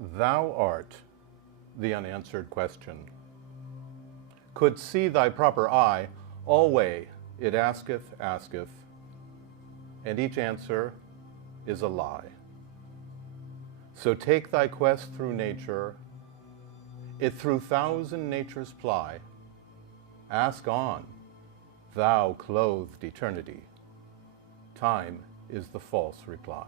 Thou art the unanswered question. Could see thy proper eye, alway it asketh, and each answer is a lie. So take thy quest through nature, it through thousand natures ply. Ask on, thou clothed eternity. Time is the false reply.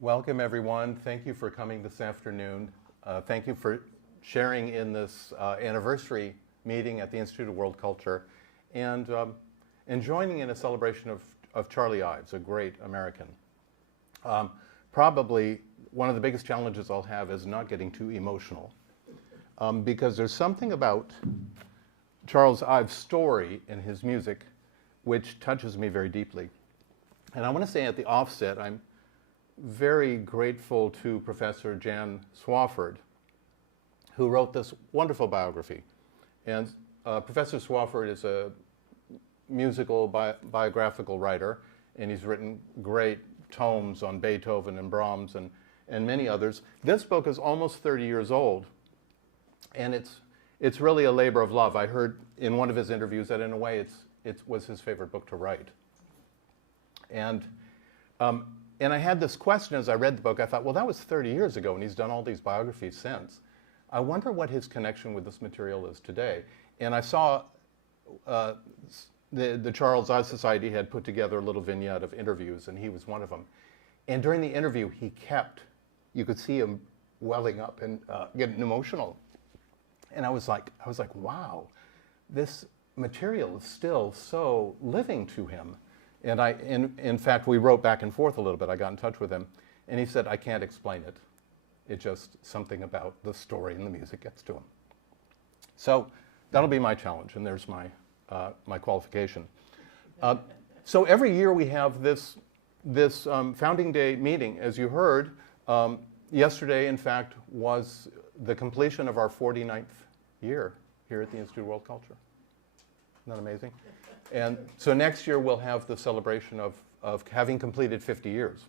Welcome, everyone. Thank you for coming this afternoon. Thank you for sharing in this anniversary meeting at the Institute of World Culture and joining in a celebration of Charlie Ives, a great American. Probably one of the biggest challenges I'll have is not getting too emotional. because there's something about Charles Ives' story and his music which touches me very deeply. And I want to say at the offset, I'm very grateful to Professor Jan Swafford, who wrote this wonderful biography. And Professor Swafford is a musical biographical writer, and he's written great tomes on Beethoven and Brahms and many others. This book is almost 30 years old, and it's really a labor of love. I heard in one of his interviews that in a way it was his favorite book to write. And I had this question as I read the book. I thought, well, that was 30 years ago, and he's done all these biographies since. I wonder what his connection with this material is today. And I saw the Charles Ives Society had put together a little vignette of interviews, and he was one of them. And during the interview, you could see him welling up and getting emotional. And I was like, wow, this material is still so living to him. And in fact, we wrote back and forth a little bit. I got in touch with him, and he said, I can't explain it. It's just something about the story and the music gets to him. So that'll be my challenge, and there's my qualification. So every year we have this Founding Day meeting. As you heard, yesterday, in fact, was the completion of our 49th year here at the Institute of World Culture. Isn't that amazing? And so next year we'll have the celebration of having completed 50 years.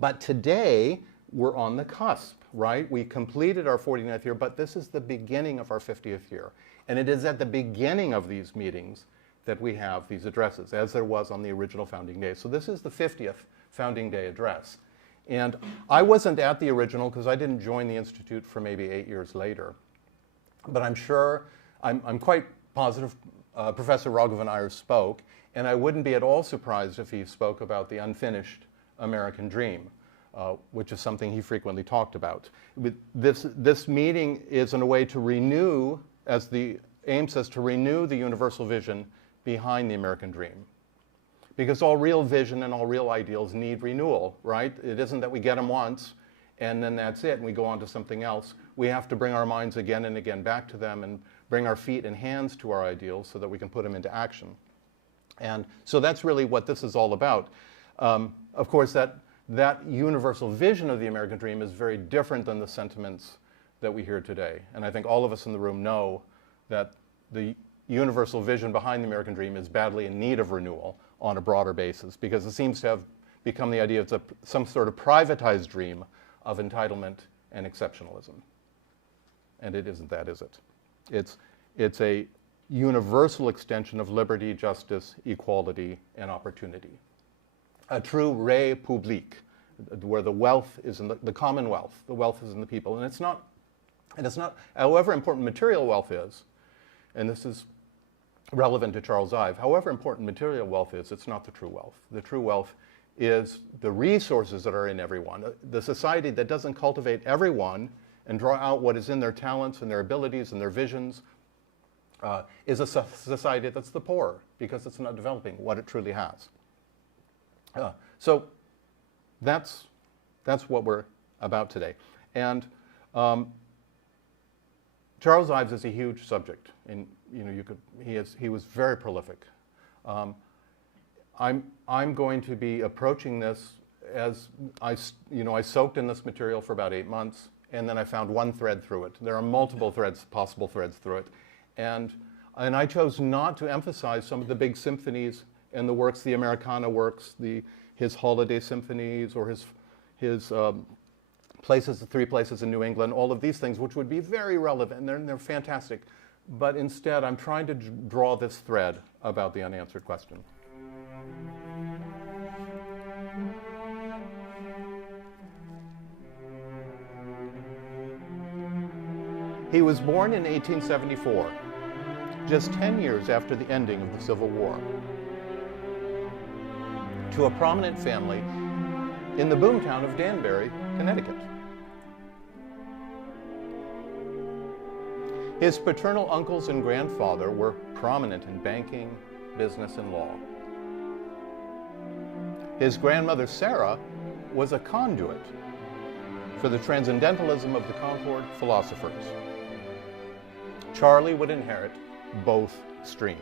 But today we're on the cusp, right? We completed our 49th year, but this is the beginning of our 50th year. And it is at the beginning of these meetings that we have these addresses, as there was on the original Founding Day. So this is the 50th Founding Day address. And I wasn't at the original because I didn't join the Institute for maybe 8 years later. But I'm sure, I'm quite positive Professor Raghavan Iyer spoke, and I wouldn't be at all surprised if he spoke about the unfinished American dream, which is something he frequently talked about. This meeting is in a way to renew, as the aim says, to renew the universal vision behind the American dream. Because all real vision and all real ideals need renewal, right? It isn't that we get them once and then that's it and we go on to something else. We have to bring our minds again and again back to them and bring our feet and hands to our ideals so that we can put them into action. And so that's really what this is all about. Of course, that universal vision of the American dream is very different than the sentiments that we hear today. And I think all of us in the room know that the universal vision behind the American dream is badly in need of renewal on a broader basis, because it seems to have become the idea of some sort of privatized dream of entitlement and exceptionalism. And it isn't that, is it? It's a universal extension of liberty, justice, equality, and opportunity. A true re publique, where the wealth is in the commonwealth, the wealth is in the people. And it's not, however important material wealth is, and this is relevant to Charles Ives, however important material wealth is, it's not the true wealth. The true wealth is the resources that are in everyone. The society that doesn't cultivate everyone and draw out what is in their talents and their abilities and their visions is a society that's the poor, because it's not developing what it truly has. So that's what we're about today. And Charles Ives is a huge subject, and he was very prolific. I'm going to be approaching this as I soaked in this material for about 8 months, and then I found one thread through it. There are multiple threads, possible threads through it, and I chose not to emphasize some of the big symphonies and the works, the Americana works, his holiday symphonies, or his places, the 3 places in New England, all of these things, which would be very relevant, and they're fantastic. But instead, I'm trying to draw this thread about the unanswered question. He was born in 1874, just 10 years after the ending of the Civil War, to a prominent family in the boomtown of Danbury, Connecticut. His paternal uncles and grandfather were prominent in banking, business, and law. His grandmother, Sarah, was a conduit for the transcendentalism of the Concord philosophers. Charlie would inherit both streams.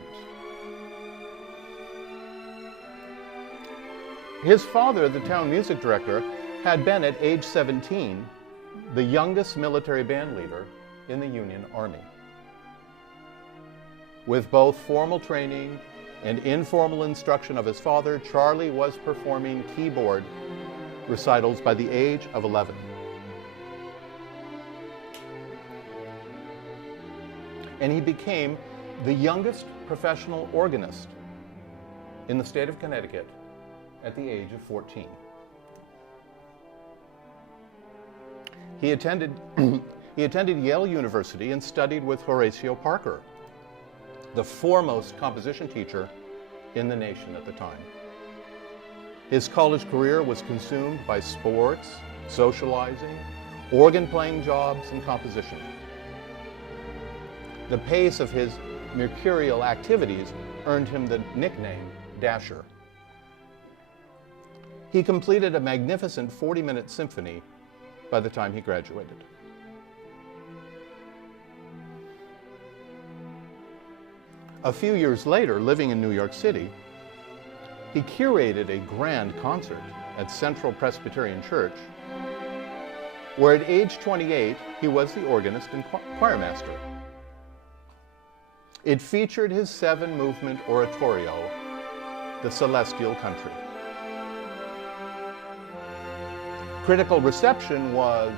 His father, the town music director, had been at age 17 the youngest military band leader in the Union Army. With both formal training and informal instruction of his father, Charlie was performing keyboard recitals by the age of 11. And he became the youngest professional organist in the state of Connecticut at the age of 14. He attended Yale University and studied with Horatio Parker, the foremost composition teacher in the nation at the time. His college career was consumed by sports, socializing, organ-playing jobs, and composition. The pace of his mercurial activities earned him the nickname Dasher. He completed a magnificent 40-minute symphony by the time he graduated. A few years later, living in New York City, he curated a grand concert at Central Presbyterian Church, where at age 28, he was the organist and choirmaster. It featured his 7-movement oratorio, The Celestial Country. Critical reception was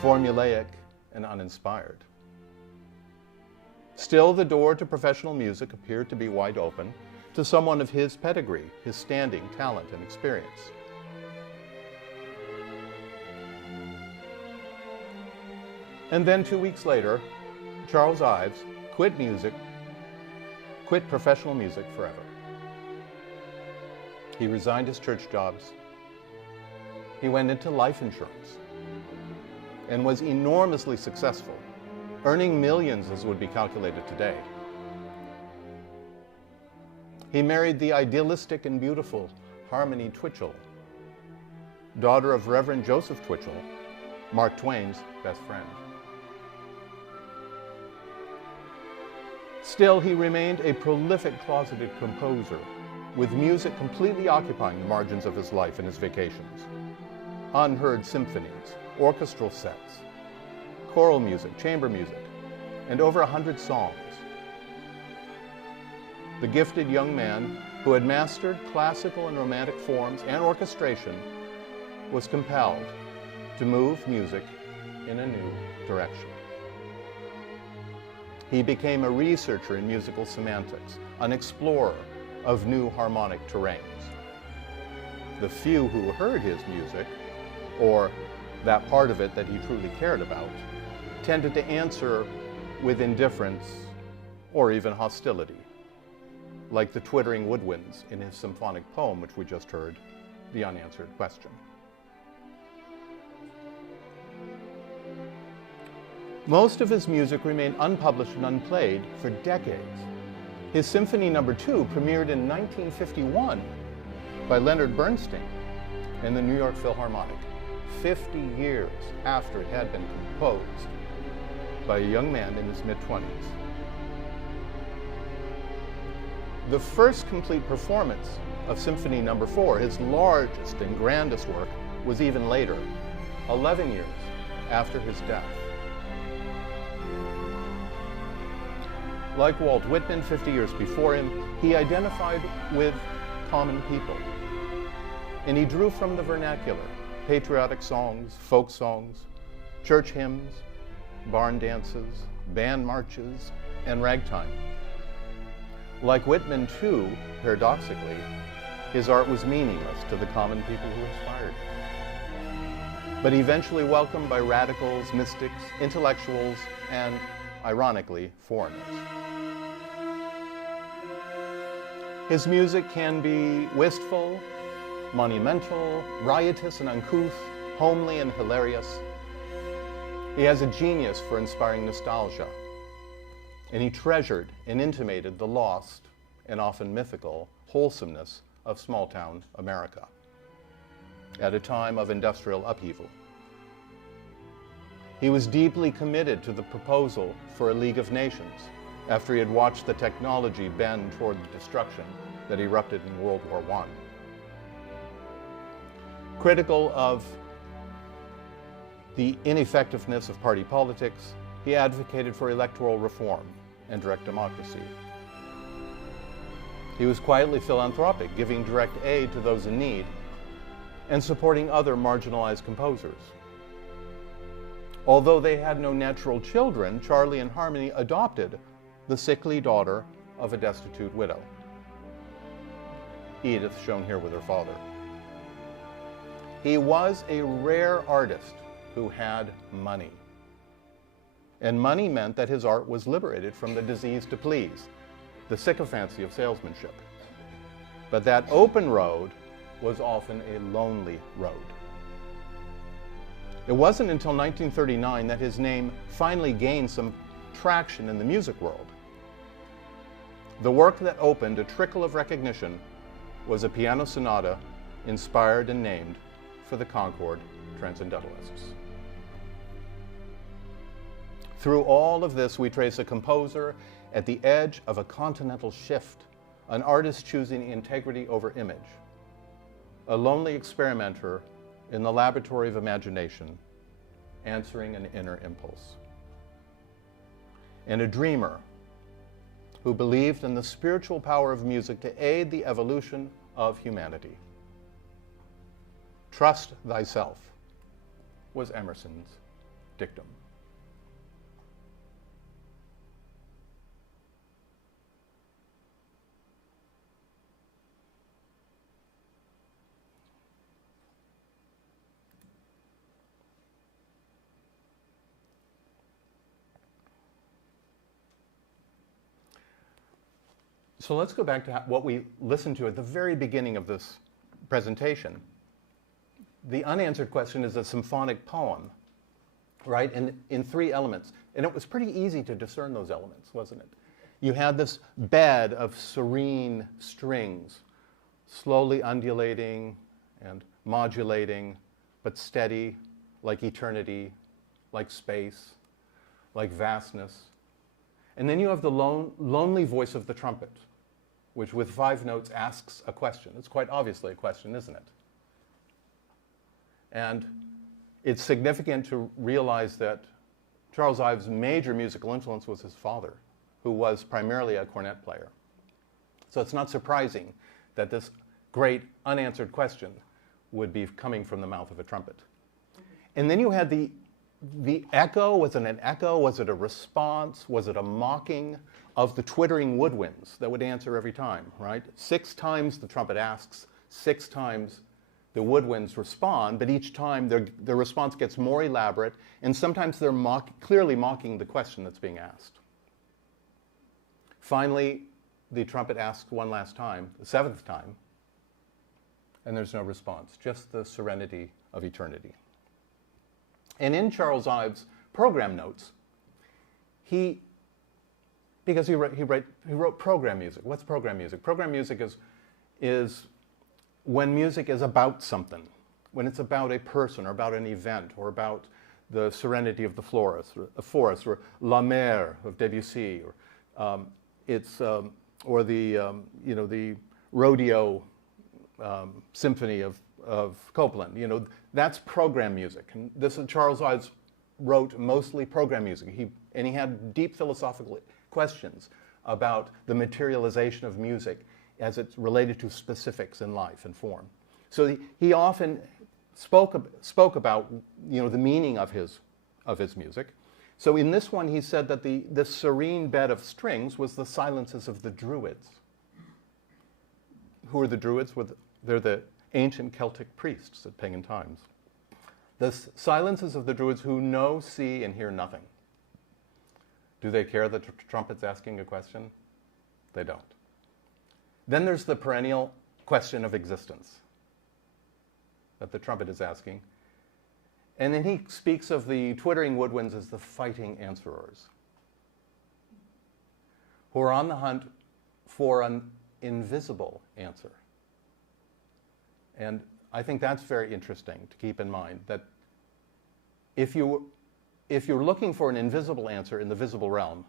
formulaic and uninspired. Still, the door to professional music appeared to be wide open to someone of his pedigree, his standing, talent, and experience. And then 2 weeks later, Charles Ives quit professional music forever. He resigned his church jobs. He went into life insurance and was enormously successful, earning millions as would be calculated today. He married the idealistic and beautiful Harmony Twitchell, daughter of Reverend Joseph Twitchell, Mark Twain's best friend. Still, he remained a prolific closeted composer, with music completely occupying the margins of his life and his vacations. Unheard symphonies, orchestral sets, choral music, chamber music, and over 100 songs. The gifted young man who had mastered classical and romantic forms and orchestration was compelled to move music in a new direction. He became a researcher in musical semantics, an explorer of new harmonic terrains. The few who heard his music, or that part of it that he truly cared about, tended to answer with indifference or even hostility, like the twittering woodwinds in his symphonic poem, which we just heard, The Unanswered Question. Most of his music remained unpublished and unplayed for decades. His Symphony No. 2 premiered in 1951 by Leonard Bernstein and the New York Philharmonic, 50 years after it had been composed by a young man in his mid-20s. The first complete performance of Symphony No. 4, his largest and grandest work, was even later, 11 years after his death. Like Walt Whitman 50 years before him, he identified with common people. And he drew from the vernacular, patriotic songs, folk songs, church hymns, barn dances, band marches, and ragtime. Like Whitman, too, paradoxically, his art was meaningless to the common people who inspired it, but eventually welcomed by radicals, mystics, intellectuals, and, ironically, foreigners. His music can be wistful, monumental, riotous and uncouth, homely and hilarious. He has a genius for inspiring nostalgia, and he treasured and intimated the lost and often mythical wholesomeness of small-town America at a time of industrial upheaval. He was deeply committed to the proposal for a League of Nations after he had watched the technology bend toward the destruction that erupted in World War I. Critical of the ineffectiveness of party politics, he advocated for electoral reform and direct democracy. He was quietly philanthropic, giving direct aid to those in need and supporting other marginalized composers. Although they had no natural children, Charlie and Harmony adopted the sickly daughter of a destitute widow, Edith, shown here with her father. He was a rare artist who had money. And money meant that his art was liberated from the disease to please, the sycophancy of salesmanship. But that open road was often a lonely road. It wasn't until 1939 that his name finally gained some traction in the music world. The work that opened a trickle of recognition was a piano sonata inspired and named for the Concord Transcendentalists. Through all of this, we trace a composer at the edge of a continental shift, an artist choosing integrity over image, a lonely experimenter in the laboratory of imagination, answering an inner impulse, and a dreamer who believed in the spiritual power of music to aid the evolution of humanity. Trust thyself was Emerson's dictum. So let's go back to what we listened to at the very beginning of this presentation. The unanswered question is a symphonic poem, right? And in three elements. And it was pretty easy to discern those elements, wasn't it? You had this bed of serene strings, slowly undulating and modulating, but steady, like eternity, like space, like vastness. And then you have the lonely voice of the trumpet, which with 5 notes asks a question. It's quite obviously a question, isn't it? And it's significant to realize that Charles Ives' major musical influence was his father, who was primarily a cornet player. So it's not surprising that this great unanswered question would be coming from the mouth of a trumpet. And then you had the echo. Was it an echo? Was it a response? Was it a mocking of the twittering woodwinds that would answer every time, right? 6 times the trumpet asks, 6 times the woodwinds respond, but each time their response gets more elaborate, and sometimes they're clearly mocking the question that's being asked. Finally, the trumpet asks one last time, the 7th time, and there's no response, just the serenity of eternity. And in Charles Ives' program notes, because he wrote program music. What's program music? Program music is when music is about something, when it's about a person or about an event or about the serenity of the forest, or La Mer of Debussy, or the rodeo symphony of Copland. That's program music. And this is Charles Ives wrote mostly program music. He had deep philosophical questions about the materialization of music as it's related to specifics in life and form. So he often spoke about the meaning of his music. So in this one, he said that this serene bed of strings was the silences of the Druids. Who are the Druids? They're the ancient Celtic priests at pagan times. The silences of the Druids who know, see, and hear nothing. Do they care that the trumpet's asking a question? They don't. Then there's the perennial question of existence that the trumpet is asking. And then he speaks of the twittering woodwinds as the fighting answerers, who are on the hunt for an invisible answer. And I think that's very interesting to keep in mind, that if you if you're looking for an invisible answer in the visible realm,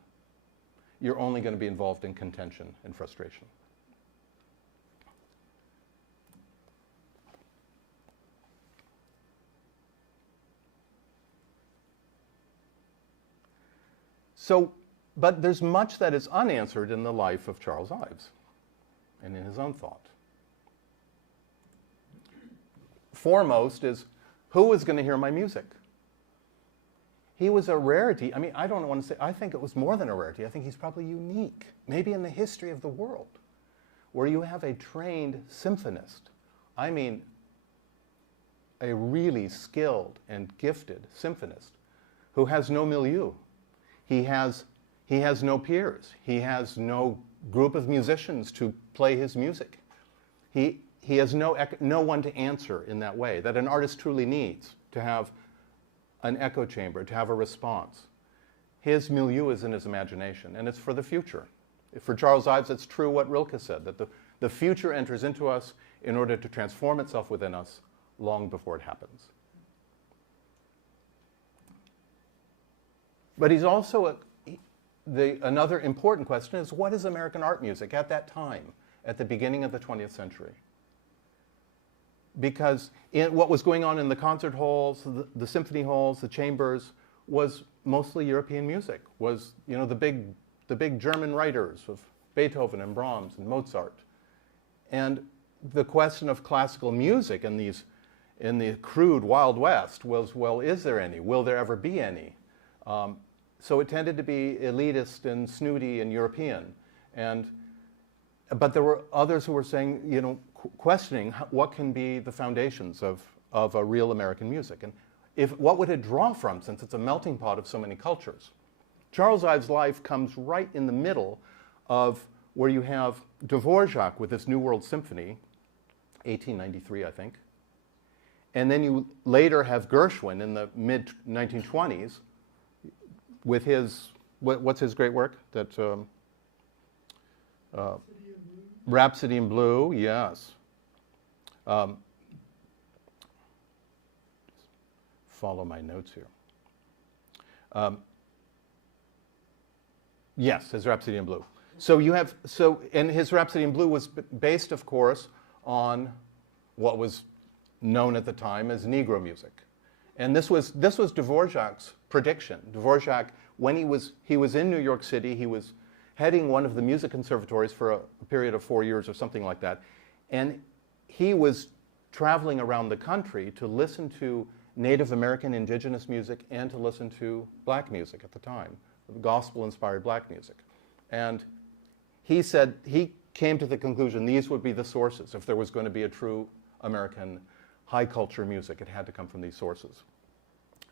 you're only going to be involved in contention and frustration. So, but there's much that is unanswered in the life of Charles Ives and in his own thought. Foremost is, who is going to hear my music? He was a rarity. I mean, I don't want to say, I think it was more than a rarity. I think he's probably unique, maybe in the history of the world, where you have a trained symphonist. I mean, a really skilled and gifted symphonist who has no milieu. He has no peers. He has no group of musicians to play his music. He has no one to answer in that way that an artist truly needs, to have an echo chamber, to have a response. His milieu is in his imagination, and it's for the future. For Charles Ives, it's true what Rilke said, that the future enters into us in order to transform itself within us long before it happens. But he's also, another important question is, what is American art music at that time, at the beginning of the 20th century? Because what was going on in the concert halls, the symphony halls, the chambers, was mostly European music, was, you know, the big German writers of Beethoven and Brahms and Mozart. And the question of classical music in the crude Wild West was, well, is there any? Will there ever be any? So it tended to be elitist and snooty and European. But there were others who were saying, you know, questioning what can be the foundations of a real American music. And what would it draw from, since it's a melting pot of so many cultures? Charles Ives' life comes right in the middle of where you have Dvorak with his New World Symphony, 1893, I think. And then you later have Gershwin in the mid-1920s with his, what's his great work? Rhapsody in Blue, yes. Follow my notes here. Yes, his Rhapsody in Blue. And his Rhapsody in Blue was based, of course, on what was known at the time as Negro music. And this was Dvorak's prediction. Dvorak, when he was in New York City, he was heading one of the music conservatories for a period of 4 years or something like that. And he was traveling around the country to listen to Native American indigenous music and to listen to black music at the time, gospel-inspired black music. And he said, he came to the conclusion these would be the sources. If there was going to be a true American high culture music, it had to come from these sources.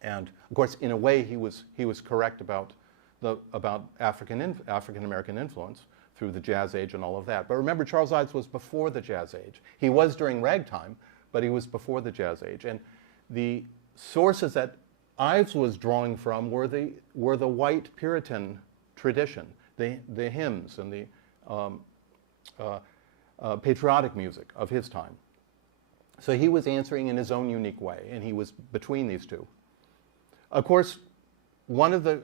And of course, in a way, he was correct about African American influence through the Jazz Age and all of that. But remember, Charles Ives was before the Jazz Age. He was during ragtime, but he was before the Jazz Age. And the sources that Ives was drawing from were the white Puritan tradition, the hymns and the patriotic music of his time. So he was answering in his own unique way, and he was between these two. Of course, one of the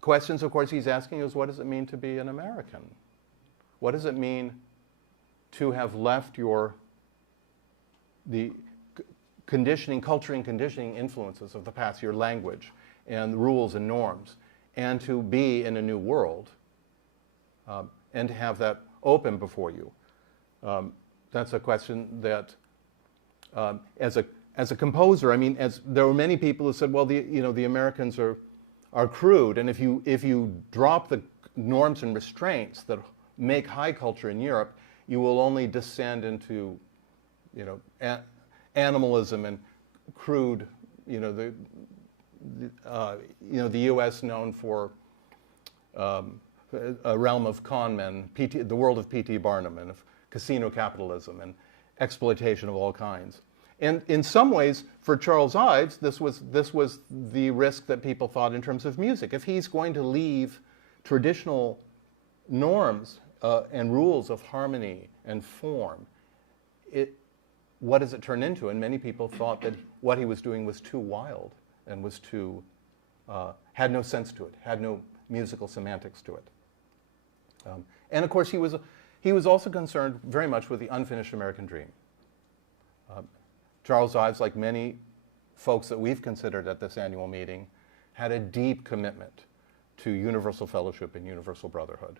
questions, of course, he's asking is, what does it mean to be an American? What does it mean to have left the conditioning, culture and conditioning influences of the past, your language and rules and norms, and to be in a new world, and to have that open before you? That's a question that, as a composer, I mean, there were many people who said, well, the Americans are crude, and if you drop the norms and restraints that make high culture in Europe, you will only descend into, animalism and crude, the U.S. known for a realm of con men, the world of P.T. Barnum and of casino capitalism and exploitation of all kinds. And in some ways, for Charles Ives, this was the risk that people thought in terms of music. If he's going to leave traditional norms and rules of harmony and form, what does it turn into? And many people thought that what he was doing was too wild and was too had no sense to it, had no musical semantics to it. And of course, he was also concerned very much with the unfinished American dream. Charles Ives, like many folks that we've considered at this annual meeting, had a deep commitment to universal fellowship and universal brotherhood.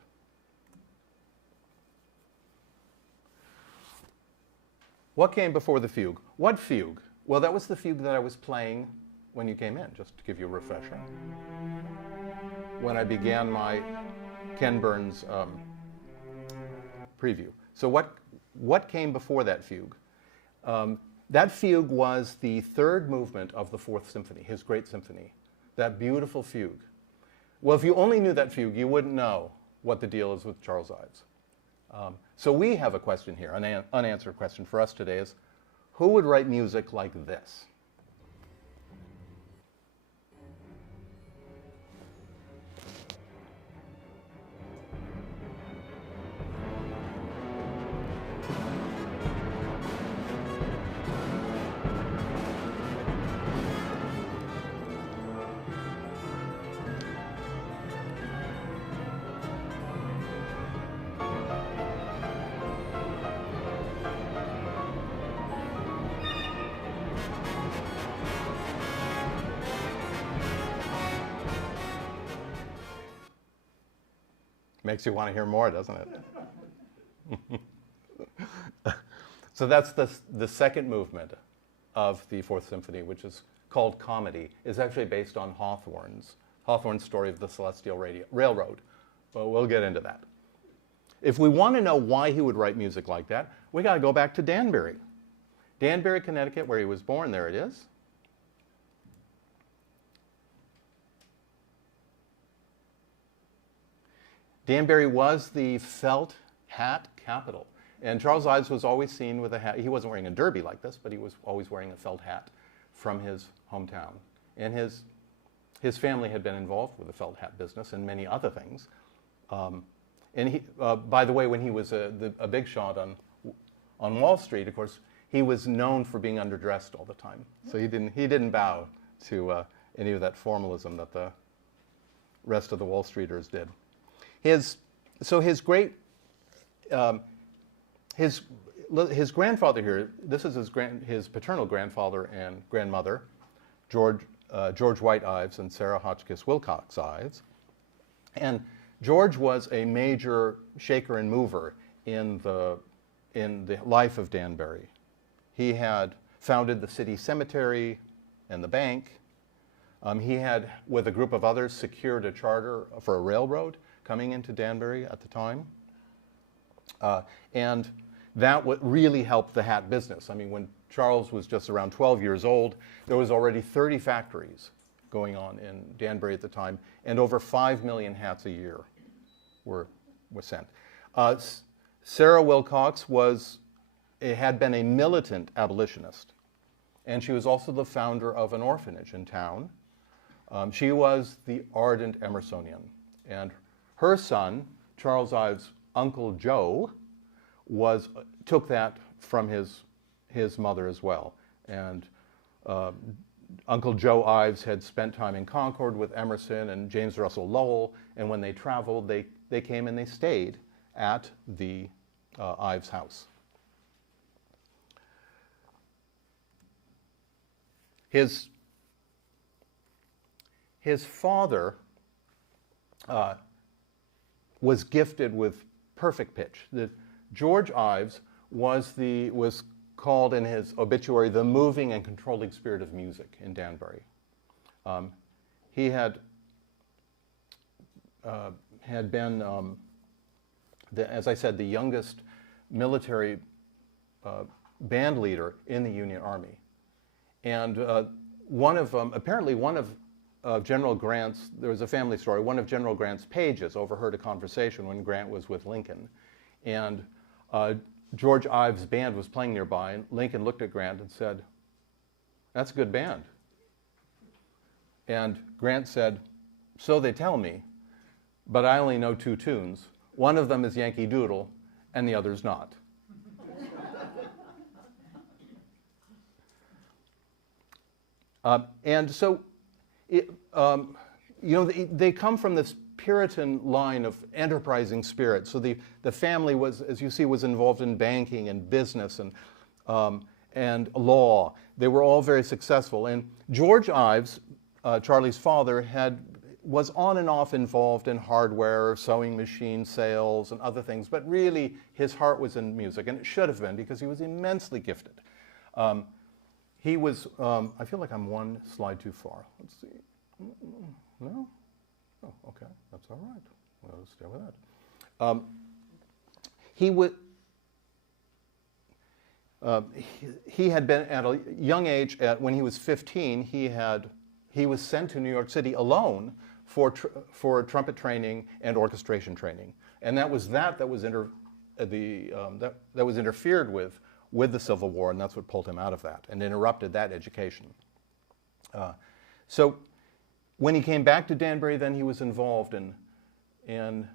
What came before the fugue? What fugue? Well, that was the fugue that I was playing when you came in, just to give you a refresher. When I began my Ken Burns preview. So what came before that fugue? That fugue was the third movement of the Fourth Symphony, his great symphony, that beautiful fugue. Well, if you only knew that fugue, you wouldn't know what the deal is with Charles Ives. So we have a question here, an unanswered question for us today is, who would write music like this? Makes you want to hear more, doesn't it? So that's the second movement of the Fourth Symphony, which is called Comedy, is actually based on Hawthorne's story of the Celestial Railroad. But we'll get into that. If we want to know why he would write music like that, we got to go back to Danbury. Danbury, Connecticut, where he was born, there it is. Danbury was the felt hat capital. And Charles Ives was always seen with a hat. He wasn't wearing a derby like this, but he was always wearing a felt hat from his hometown. And his family had been involved with the felt hat business and many other things. And he, by the way, when he was a big shot on Wall Street, of course, he was known for being underdressed all the time. So he didn't bow to any of that formalism that the rest of the Wall Streeters did. His grandfather here, this is his paternal grandfather and grandmother, George White Ives and Sarah Hotchkiss Wilcox Ives. And George was a major shaker and mover in the life of Danbury. He had founded the city cemetery and the bank. He had, with a group of others, secured a charter for a railroad coming into Danbury at the time. And that really helped the hat business. I mean, when Charles was just around 12 years old, there was already 30 factories going on in Danbury at the time, and over 5 million hats a year were sent. Sarah Wilcox had been a militant abolitionist, and she was also the founder of an orphanage in town. She was the ardent Emersonian, and her son, Charles Ives' Uncle Joe, took that from his mother as well. And Uncle Joe Ives had spent time in Concord with Emerson and James Russell Lowell, and when they traveled, they came and they stayed at the Ives house. His father was gifted with perfect pitch. George Ives was called in his obituary the moving and controlling spirit of music in Danbury. He had been, as I said, the youngest military band leader in the Union Army. And apparently one of General Grant's, there was a family story, one of General Grant's pages overheard a conversation when Grant was with Lincoln. And George Ives' band was playing nearby, and Lincoln looked at Grant and said, "That's a good band." And Grant said, "So they tell me, but I only know 2 tunes. One of them is Yankee Doodle, and the other's not." And so it, they come from this Puritan line of enterprising spirit. So the family was, as you see, was involved in banking and business and law. They were all very successful. And George Ives, Charlie's father, was on and off involved in hardware, sewing machine sales, and other things. But really, his heart was in music, and it should have been because he was immensely gifted. He was. I feel like I'm one slide too far. Let's see. No. Oh, okay, that's all right. We'll stay with that. He would. He had been at a young age. When he was 15, he was sent to New York City alone for trumpet training and orchestration training, and that was interfered with the Civil War, and that's what pulled him out of that and interrupted that education. So when he came back to Danbury, then he was involved in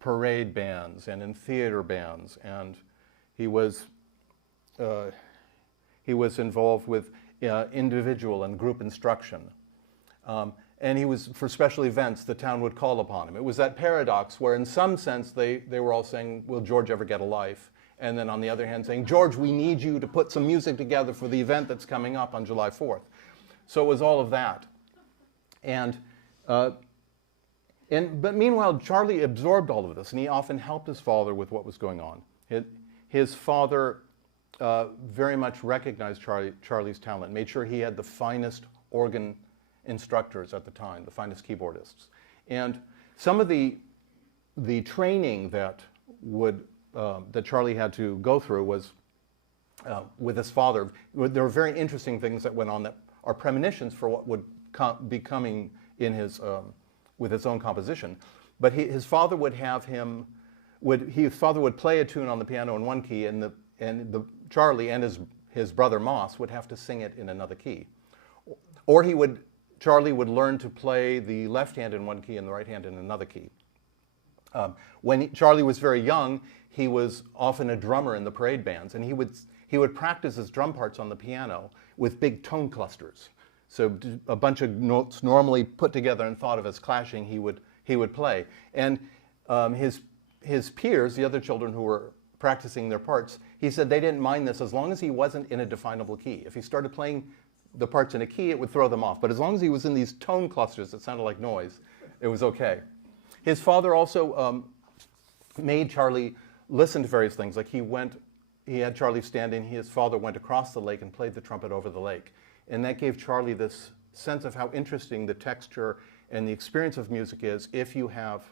parade bands and in theater bands, and he was involved with individual and group instruction. And he was, for special events, the town would call upon him. It was that paradox where, in some sense, they were all saying, will George ever get a life? And then on the other hand saying, George, we need you to put some music together for the event that's coming up on July 4th. So it was all of that. But meanwhile, Charlie absorbed all of this, and he often helped his father with what was going on. His father very much recognized Charlie's talent, made sure he had the finest organ instructors at the time, the finest keyboardists. And some of the training that Charlie had to go through was with his father. There were very interesting things that went on that are premonitions for what would be coming in with his own composition. But his father would have him. His father would play a tune on the piano in one key, and Charlie and his brother Moss would have to sing it in another key. Or Charlie would learn to play the left hand in one key and the right hand in another key. When Charlie was very young, he was often a drummer in the parade bands, and he would practice his drum parts on the piano with big tone clusters. So a bunch of notes normally put together and thought of as clashing, he would play. And his peers, the other children who were practicing their parts, he said they didn't mind this as long as he wasn't in a definable key. If he started playing the parts in a key, it would throw them off. But as long as he was in these tone clusters that sounded like noise, it was okay. His father also made Charlie listen to various things. Like he had Charlie stand in, his father went across the lake and played the trumpet over the lake. And that gave Charlie this sense of how interesting the texture and the experience of music is if you have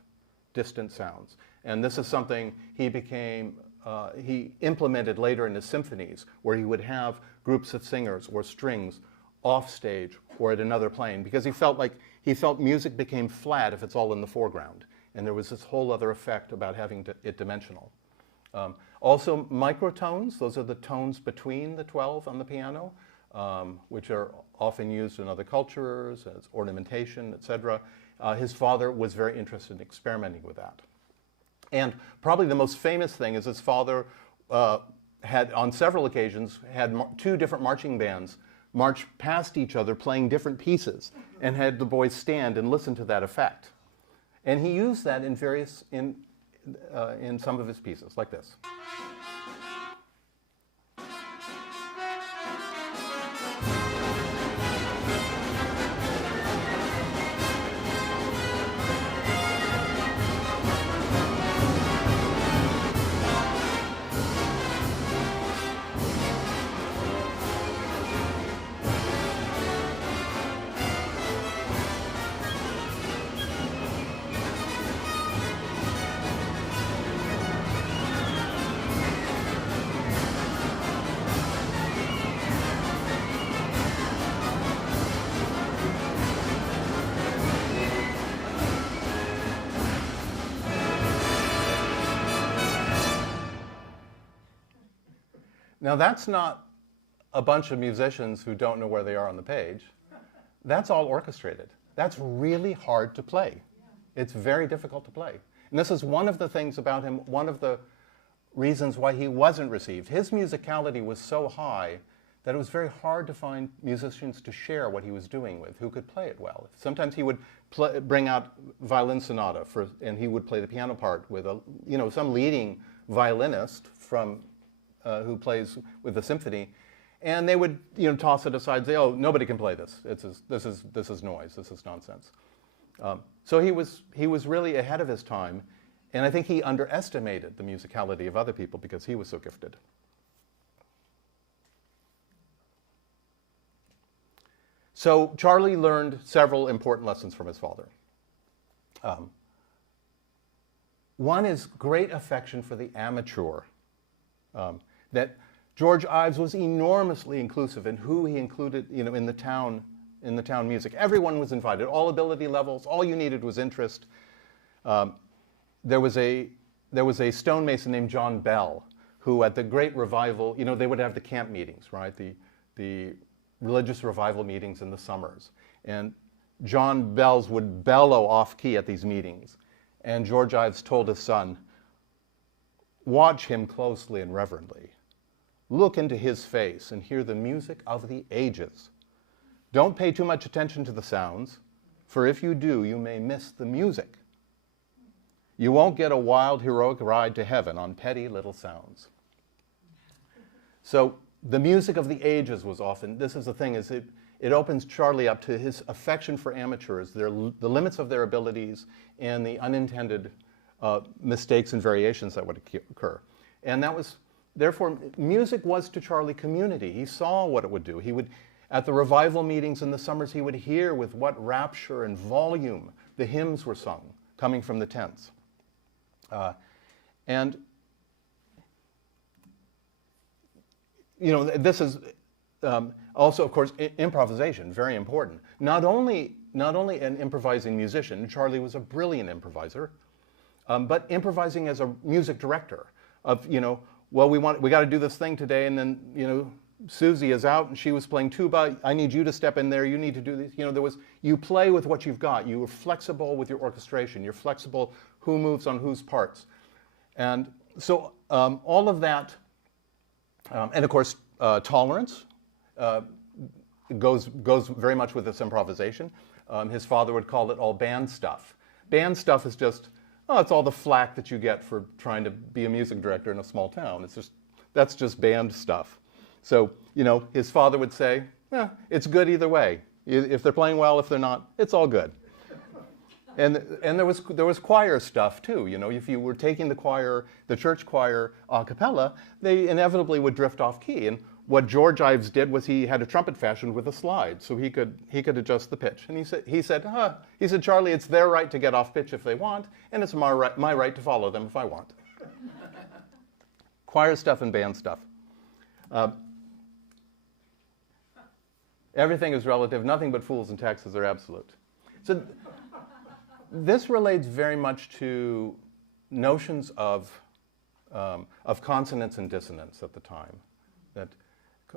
distant sounds. And this is something he implemented later in his symphonies, where he would have groups of singers or strings off stage or at another plane, because he felt music became flat if it's all in the foreground. And there was this whole other effect about having it dimensional. Also, microtones, those are the tones between the 12 on the piano, which are often used in other cultures as ornamentation, etc. His father was very interested in experimenting with that. And probably the most famous thing is his father had, on several occasions, had two different marching bands march past each other playing different pieces, and had the boys stand and listen to that effect. And he used that in some of his pieces, like this. Now that's not a bunch of musicians who don't know where they are on the page. That's all orchestrated. That's really hard to play. It's very difficult to play. And this is one of the things about him, one of the reasons why he wasn't received. His musicality was so high that it was very hard to find musicians to share what he was doing with, who could play it well. Sometimes he would bring out violin sonata, and he would play the piano part with some leading violinist from who plays with the symphony, and they would toss it aside and say, "Oh, nobody can play this. This is noise. This is nonsense." So he was really ahead of his time, and I think he underestimated the musicality of other people because he was so gifted. So Charlie learned several important lessons from his father. One is great affection for the amateur. That George Ives was enormously inclusive in who he included, in the town music. Everyone was invited, all ability levels. All you needed was interest. There was a stonemason named John Bell, who at the Great Revival, they would have the camp meetings, right? The religious revival meetings in the summers. And John Bells would bellow off key at these meetings. And George Ives told his son, "Watch him closely and reverently. Look into his face and hear the music of the ages. Don't pay too much attention to the sounds, for if you do, you may miss the music. You won't get a wild, heroic ride to heaven on petty little sounds." So the music of the ages was often, this is the thing, is it opens Charlie up to his affection for amateurs, the limits of their abilities, and the unintended mistakes and variations that would occur. And that was, therefore, music was to Charlie community. He saw what it would do. He would, at the revival meetings in the summers, he would hear with what rapture and volume the hymns were sung, coming from the tents. And this is also, of course, improvisation, very important. Not only an improvising musician, Charlie was a brilliant improviser, but improvising as a music director of, well, we got to do this thing today, and then, Susie is out and she was playing tuba. I need you to step in there. You need to do this. You play with what you've got. You are flexible with your orchestration. You're flexible who moves on whose parts. And so all of that, and of course, tolerance goes very much with this improvisation. His father would call it all band stuff. Band stuff is just, it's all the flack that you get for trying to be a music director in a small town. That's just band stuff. So, his father would say, it's good either way. If they're playing well, if they're not, it's all good. And there was choir stuff too. If you were taking the church choir a cappella, they inevitably would drift off key. And what George Ives did was he had a trumpet fashioned with a slide, so he could adjust the pitch. And he said, "Charlie, it's their right to get off pitch if they want, and it's my right to follow them if I want." Choir stuff and band stuff. Everything is relative. Nothing but fools in Texas are absolute. So this relates very much to notions of consonance and dissonance at the time. That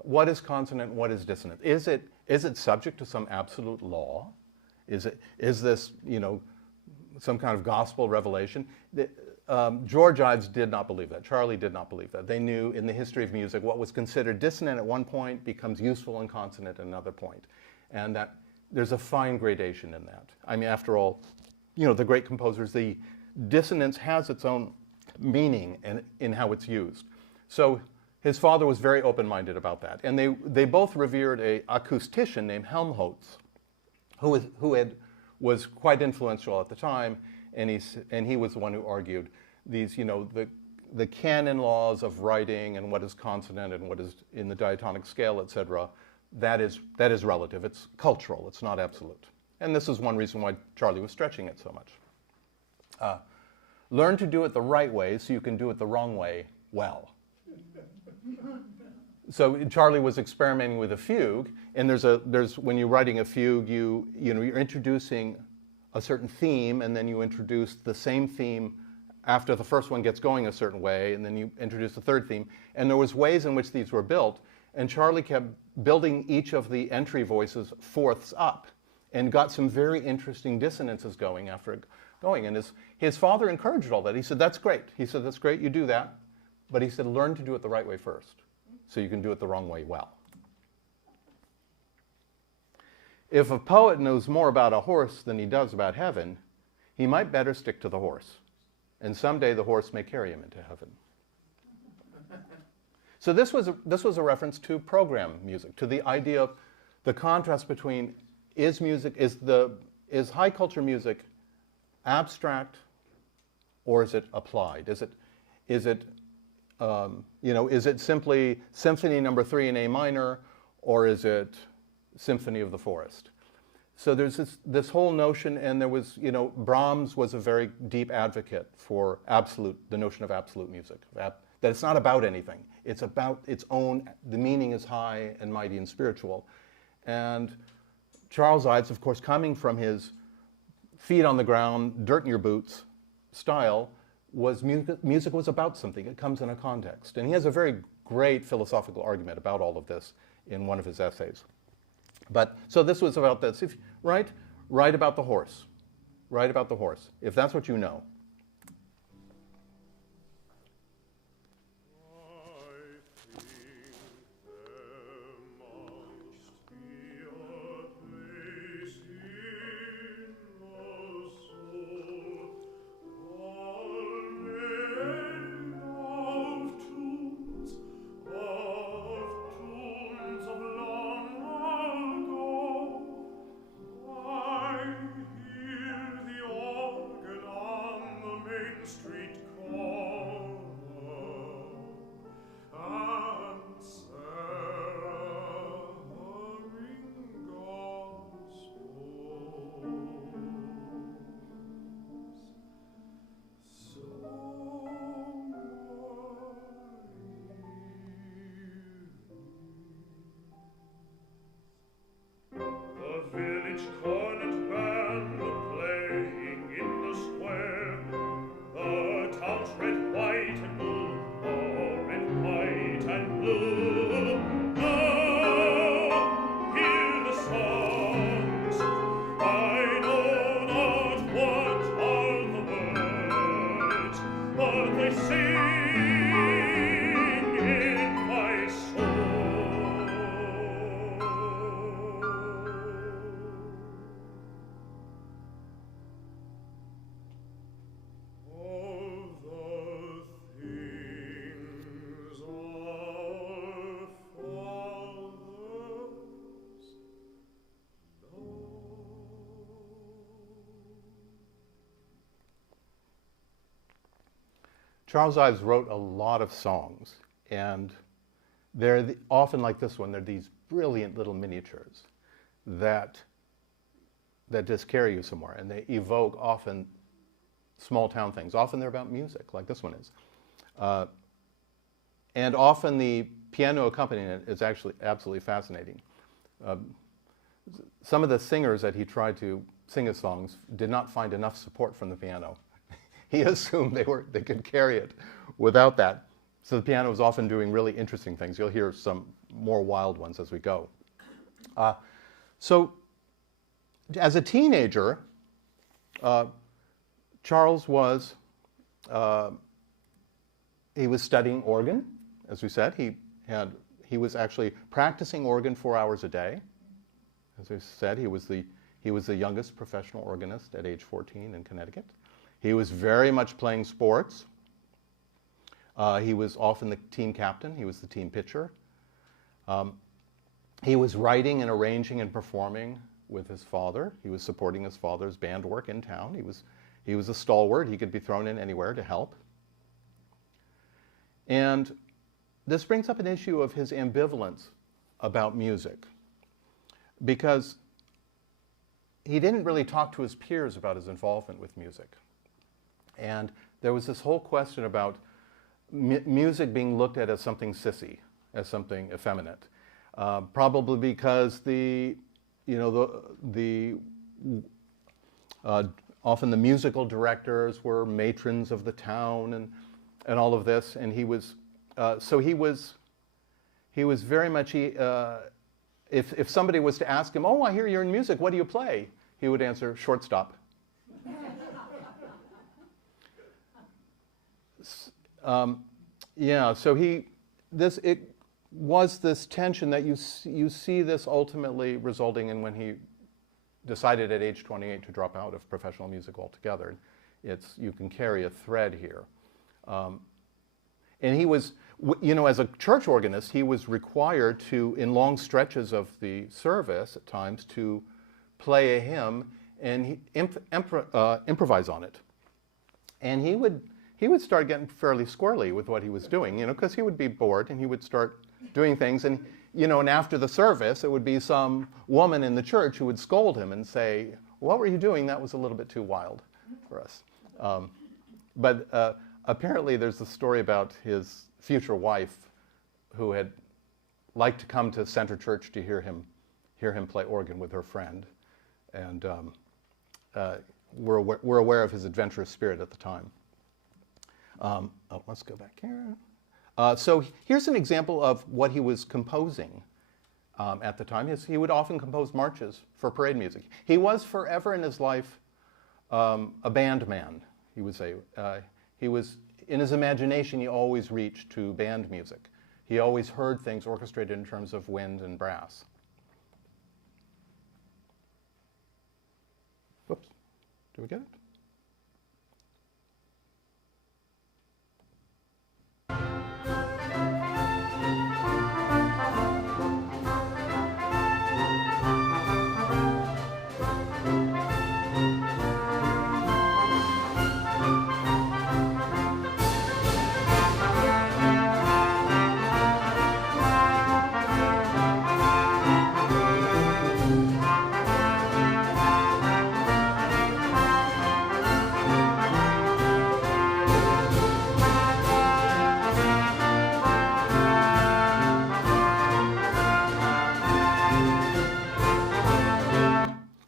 what is consonant, what is dissonant? Is it subject to some absolute law? Is this some kind of gospel revelation? George Ives did not believe that. Charlie did not believe that. They knew in the history of music what was considered dissonant at one point becomes useful and consonant at another point, and that there's a fine gradation in that. I mean, after all, the great composers, the dissonance has its own meaning in how it's used. So his father was very open-minded about that, and they both revered an acoustician named Helmholtz, who was quite influential at the time. And he was the one who argued these, the canon laws of writing and what is consonant and what is in the diatonic scale, etc. That is relative. It's cultural. It's not absolute. And this is one reason why Charlie was stretching it so much. Learn to do it the right way so you can do it the wrong way well. So Charlie was experimenting with a fugue, and there's when you're writing a fugue, you're introducing a certain theme, and then you introduce the same theme after the first one gets going a certain way, and then you introduce the third theme. And there was ways in which these were built, and Charlie kept building each of the entry voices fourths up, and got some very interesting dissonances going after going. And his father encouraged all that. He said, "That's great." He said, "That's great, you do that." But he said, "Learn to do it the right way first, so you can do it the wrong way well." if a poet knows more about a horse than he does about heaven, he might better stick to the horse. And someday the horse may carry him into heaven. So this was a reference to program music, to the idea of the contrast between is high culture music abstract or is it applied? Is it simply Symphony No. 3 in A minor, or is it Symphony of the Forest? So there's this whole notion, and there was, Brahms was a very deep advocate for the notion of absolute music, that it's not about anything. It's about its own, the meaning is high and mighty and spiritual. And Charles Ives, of course, coming from his feet on the ground, dirt in your boots style, music was about something. It comes in a context. And he has a very great philosophical argument about all of this in one of his essays. So this was about this. Write about the horse. Write about the horse, if that's what you know. Charles Ives wrote a lot of songs, and they're often like this one. They're these brilliant little miniatures that just carry you somewhere, and they evoke often small town things. Often they're about music, like this one is. And often the piano accompaniment is actually absolutely fascinating. Some of the singers that he tried to sing his songs did not find enough support from the piano. He assumed they could carry it without that. So the piano was often doing really interesting things. You'll hear some more wild ones as we go. So as a teenager, Charles was studying organ, as we said. He was actually practicing organ 4 hours a day. As we said, he was the youngest professional organist at age 14 in Connecticut. He was very much playing sports. He was often the team captain. He was the team pitcher. He was writing and arranging and performing with his father. He was supporting his father's band work in town. He was a stalwart. He could be thrown in anywhere to help. And this brings up an issue of his ambivalence about music, because he didn't really talk to his peers about his involvement with music. And there was this whole question about music being looked at as something sissy, as something effeminate, probably because often the musical directors were matrons of the town and all of this, and he was very much if somebody was to ask him, "Oh, I hear you're in music. What do you play?" He would answer, "Shortstop." So it was this tension that you see this ultimately resulting in when he decided at age 28 to drop out of professional music altogether. You can carry a thread here. And he was, as a church organist, he was required to, in long stretches of the service at times, to play a hymn and improvise on it. And he would start getting fairly squirrely with what he was doing, because he would be bored and he would start doing things. And, and after the service, it would be some woman in the church who would scold him and say, "What were you doing? That was a little bit too wild for us." But apparently there's a story about his future wife who had liked to come to Center Church to hear him play organ with her friend. And we're aware of his adventurous spirit at the time. Let's go back here. So here's an example of what he was composing at the time. He would often compose marches for parade music. He was forever in his life a band man, he would say. He was, in his imagination, he always reached to band music. He always heard things orchestrated in terms of wind and brass. Whoops, did we get it?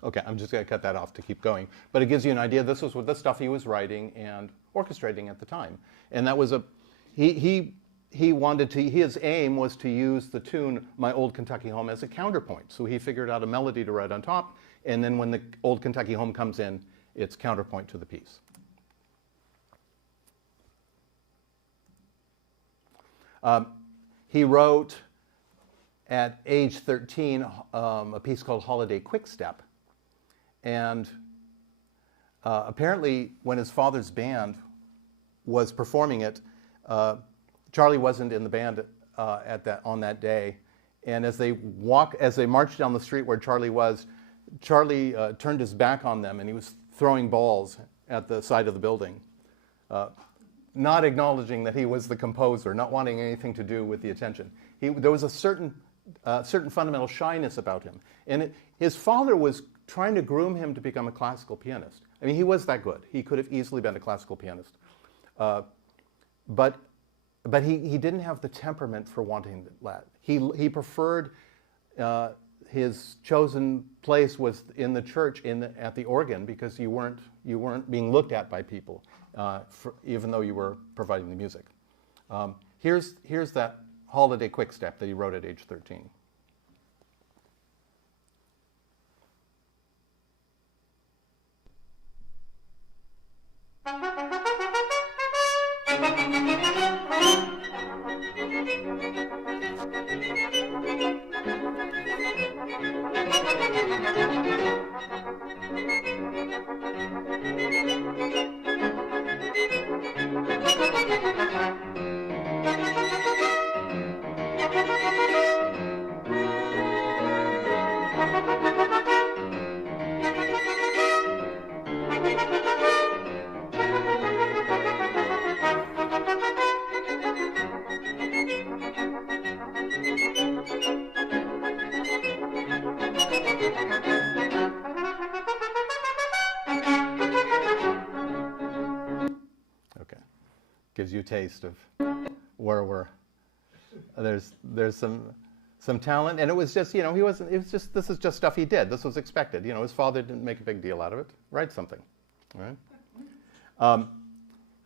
Okay, I'm just going to cut that off to keep going. But it gives you an idea. This was the stuff he was writing and orchestrating at the time. And that was he wanted to, his aim was to use the tune My Old Kentucky Home as a counterpoint. So he figured out a melody to write on top, and then when the Old Kentucky Home comes in, it's counterpoint to the piece. He wrote at age 13 a piece called Holiday Quickstep. And apparently, when his father's band was performing it, Charlie wasn't in the band on that day. And as they marched down the street where Charlie was, Charlie turned his back on them, and he was throwing balls at the side of the building, not acknowledging that he was the composer, not wanting anything to do with the attention. There was a certain fundamental shyness about him, and his father was trying to groom him to become a classical pianist. I mean, he was that good. He could have easily been a classical pianist. But he didn't have the temperament for wanting that. He preferred, his chosen place was in the church at the organ, because you weren't being looked at by people, even though you were providing the music. Here's that Holiday Quickstep that he wrote at age 13. Gives you a taste of where there's some talent, and it was just, this is just stuff he did. This was expected. His father didn't make a big deal out of it. Write something, right?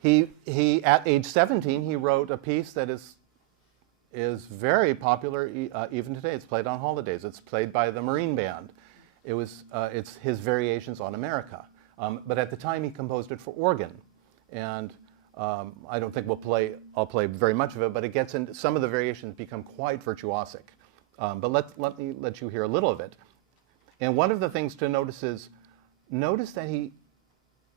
He at age 17 he wrote a piece that is very popular even today. It's played on holidays. It's played by the Marine Band. It's his Variations on America. But at the time he composed it for organ, and I don't think I'll play very much of it, but it gets into, some of the variations become quite virtuosic. But let me let you hear a little of it. And one of the things to notice is, notice that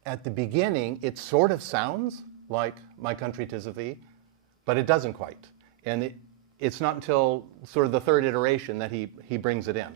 at the beginning, it sort of sounds like My Country 'Tis of Thee, but it doesn't quite. And it's not until sort of the third iteration that he brings it in.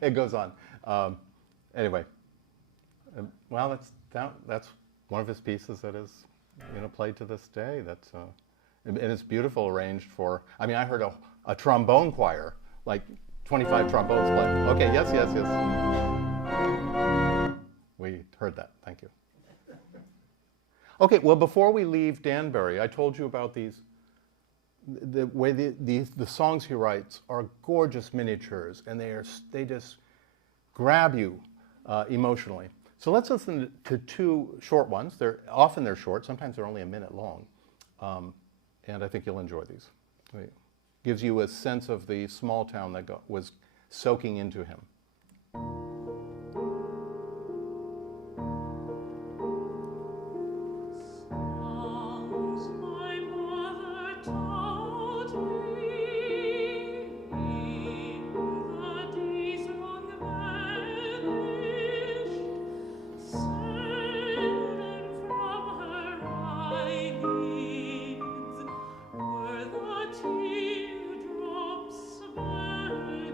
It goes on. Anyway, well, that's one of his pieces that is, played to this day. And it's beautiful, arranged for. I mean, I heard a trombone choir, like 25 trombones play. Okay, yes. We heard that. Thank you. Okay, well, before we leave Danbury, I told you about the way the songs he writes are gorgeous miniatures, and they just grab you emotionally. So let's listen to two short ones. Often they're short. Sometimes they're only a minute long, and I think you'll enjoy these. It gives you a sense of the small town that was soaking into him. Teardrops vanished.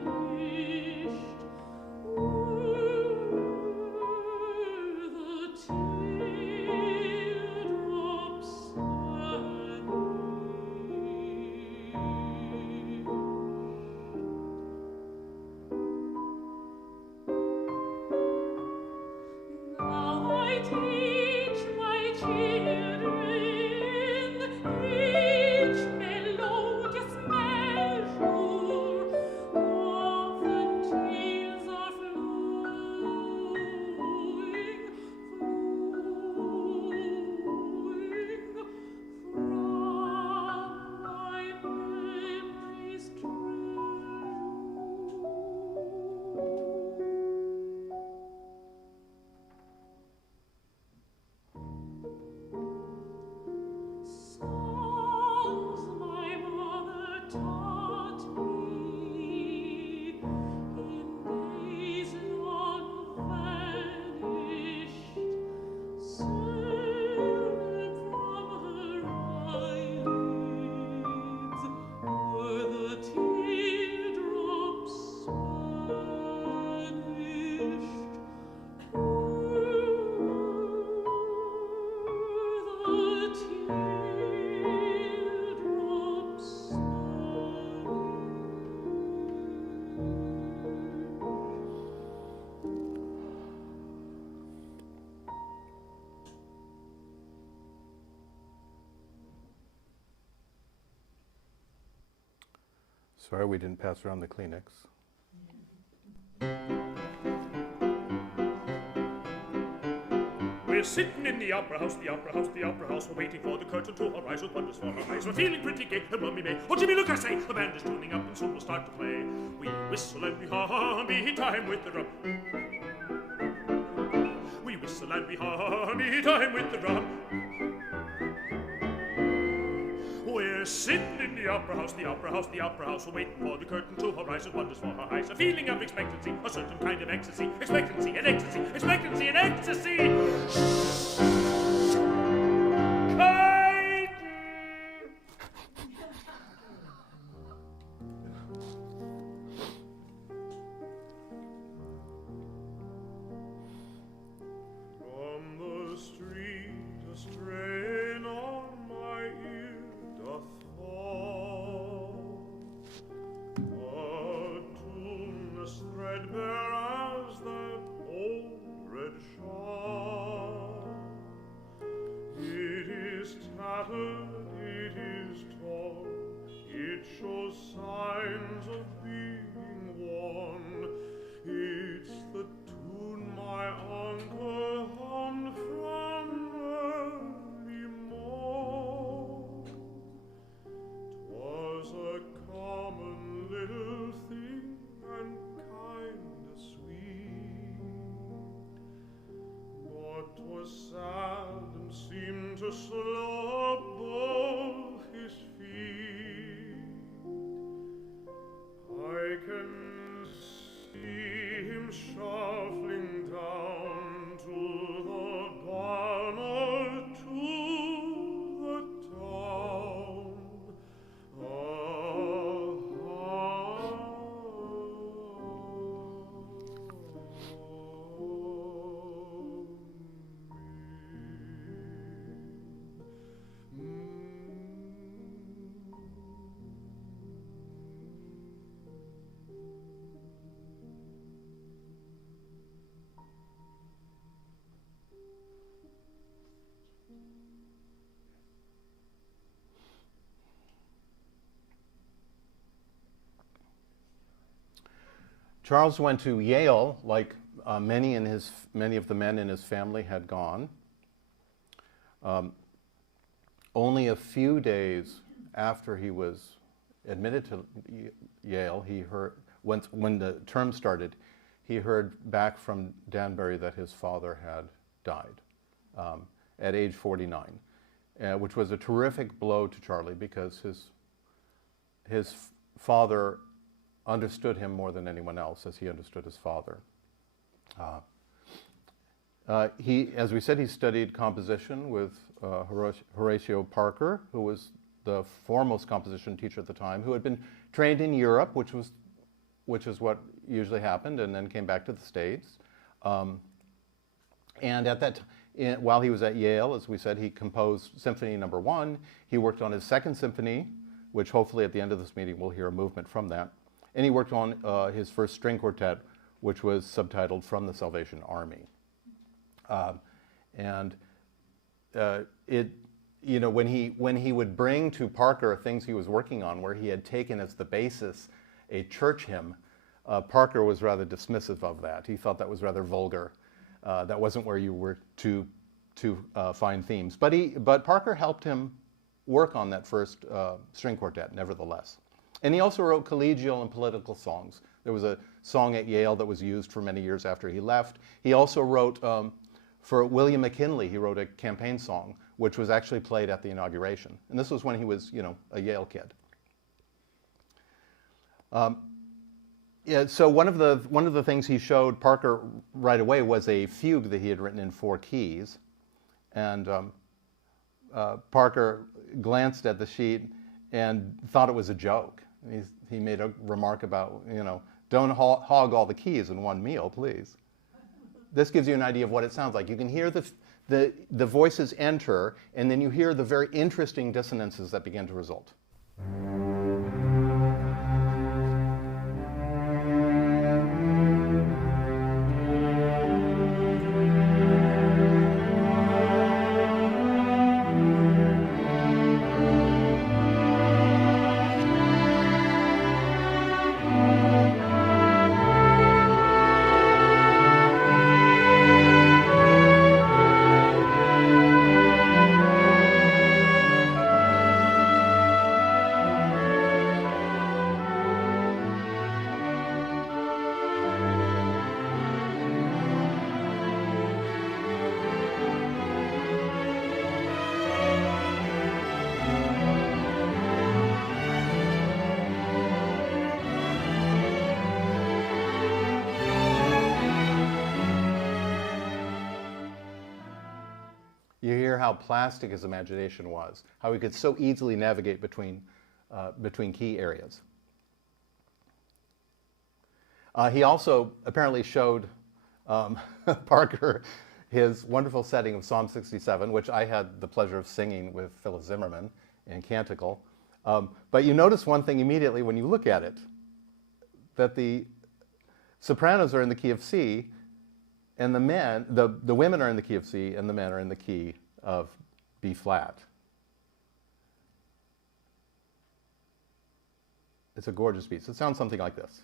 Sorry we didn't pass around the Kleenex. We're sitting in the opera house, the opera house, the opera house. We're waiting for the curtain to arise with wonders for our eyes. We're feeling pretty gay, and rummy may. Oh, Jimmy, look, I say, the band is tuning up, and soon we'll start to play. We whistle and we hum, beat time with the drum. We whistle and we hum, beat time with the drum. We're sitting in the opera house, the opera house, the opera house. We're waiting for the curtain to arise with wonders for our eyes. A feeling of expectancy, a certain kind of ecstasy. Expectancy and ecstasy, expectancy and ecstasy. Kite! From the street a strain on my ear doth fall, a tune as threadbare as that old red shawl. It is tattered, it is torn, it shows signs of being worn. It's the tune my uncle hummed from early morn. 'Twas a common little thing and kind of sweet, but 'twas sad and seemed to slow above his feet. I can see him shuffling down to the barn or to the town. Charles went to Yale, like many of the men in his family had gone. Only a few days after he was admitted to Yale, he heard, when the term started, he heard back from Danbury that his father had died at age 49, which was a terrific blow to Charlie because his father understood him more than anyone else, as he understood his father. He, as we said, he studied composition with Horatio Parker, who was the foremost composition teacher at the time, who had been trained in Europe, which is what usually happened, and then came back to the States. And at that while he was at Yale, as we said, he composed Symphony No. 1. He worked on his second symphony, which hopefully at the end of this meeting we'll hear a movement from that. And he worked on his first string quartet, which was subtitled From the Salvation Army. When he would bring to Parker things he was working on, where he had taken as the basis a church hymn, Parker was rather dismissive of that. He thought that was rather vulgar. That wasn't where you were to find themes. But Parker helped him work on that first string quartet, nevertheless. And he also wrote collegial and political songs. There was a song at Yale that was used for many years after he left. He also wrote, for William McKinley, he wrote a campaign song, which was actually played at the inauguration. And this was when he was, a Yale kid. So one of the things he showed Parker right away was a fugue that he had written in 4 keys. And Parker glanced at the sheet and thought it was a joke. He made a remark about, don't hog all the keys in one meal, please. This gives you an idea of what it sounds like. You can hear the voices enter, and then you hear the very interesting dissonances that begin to result. You hear how plastic his imagination was, how he could so easily navigate between key areas. He also apparently showed Parker his wonderful setting of Psalm 67, which I had the pleasure of singing with Phyllis Zimmerman in Canticle. But you notice one thing immediately when you look at it, that the sopranos are in the key of C, and the women are in the key of C, and the men are in the key of B flat. It's a gorgeous piece. It sounds something like this.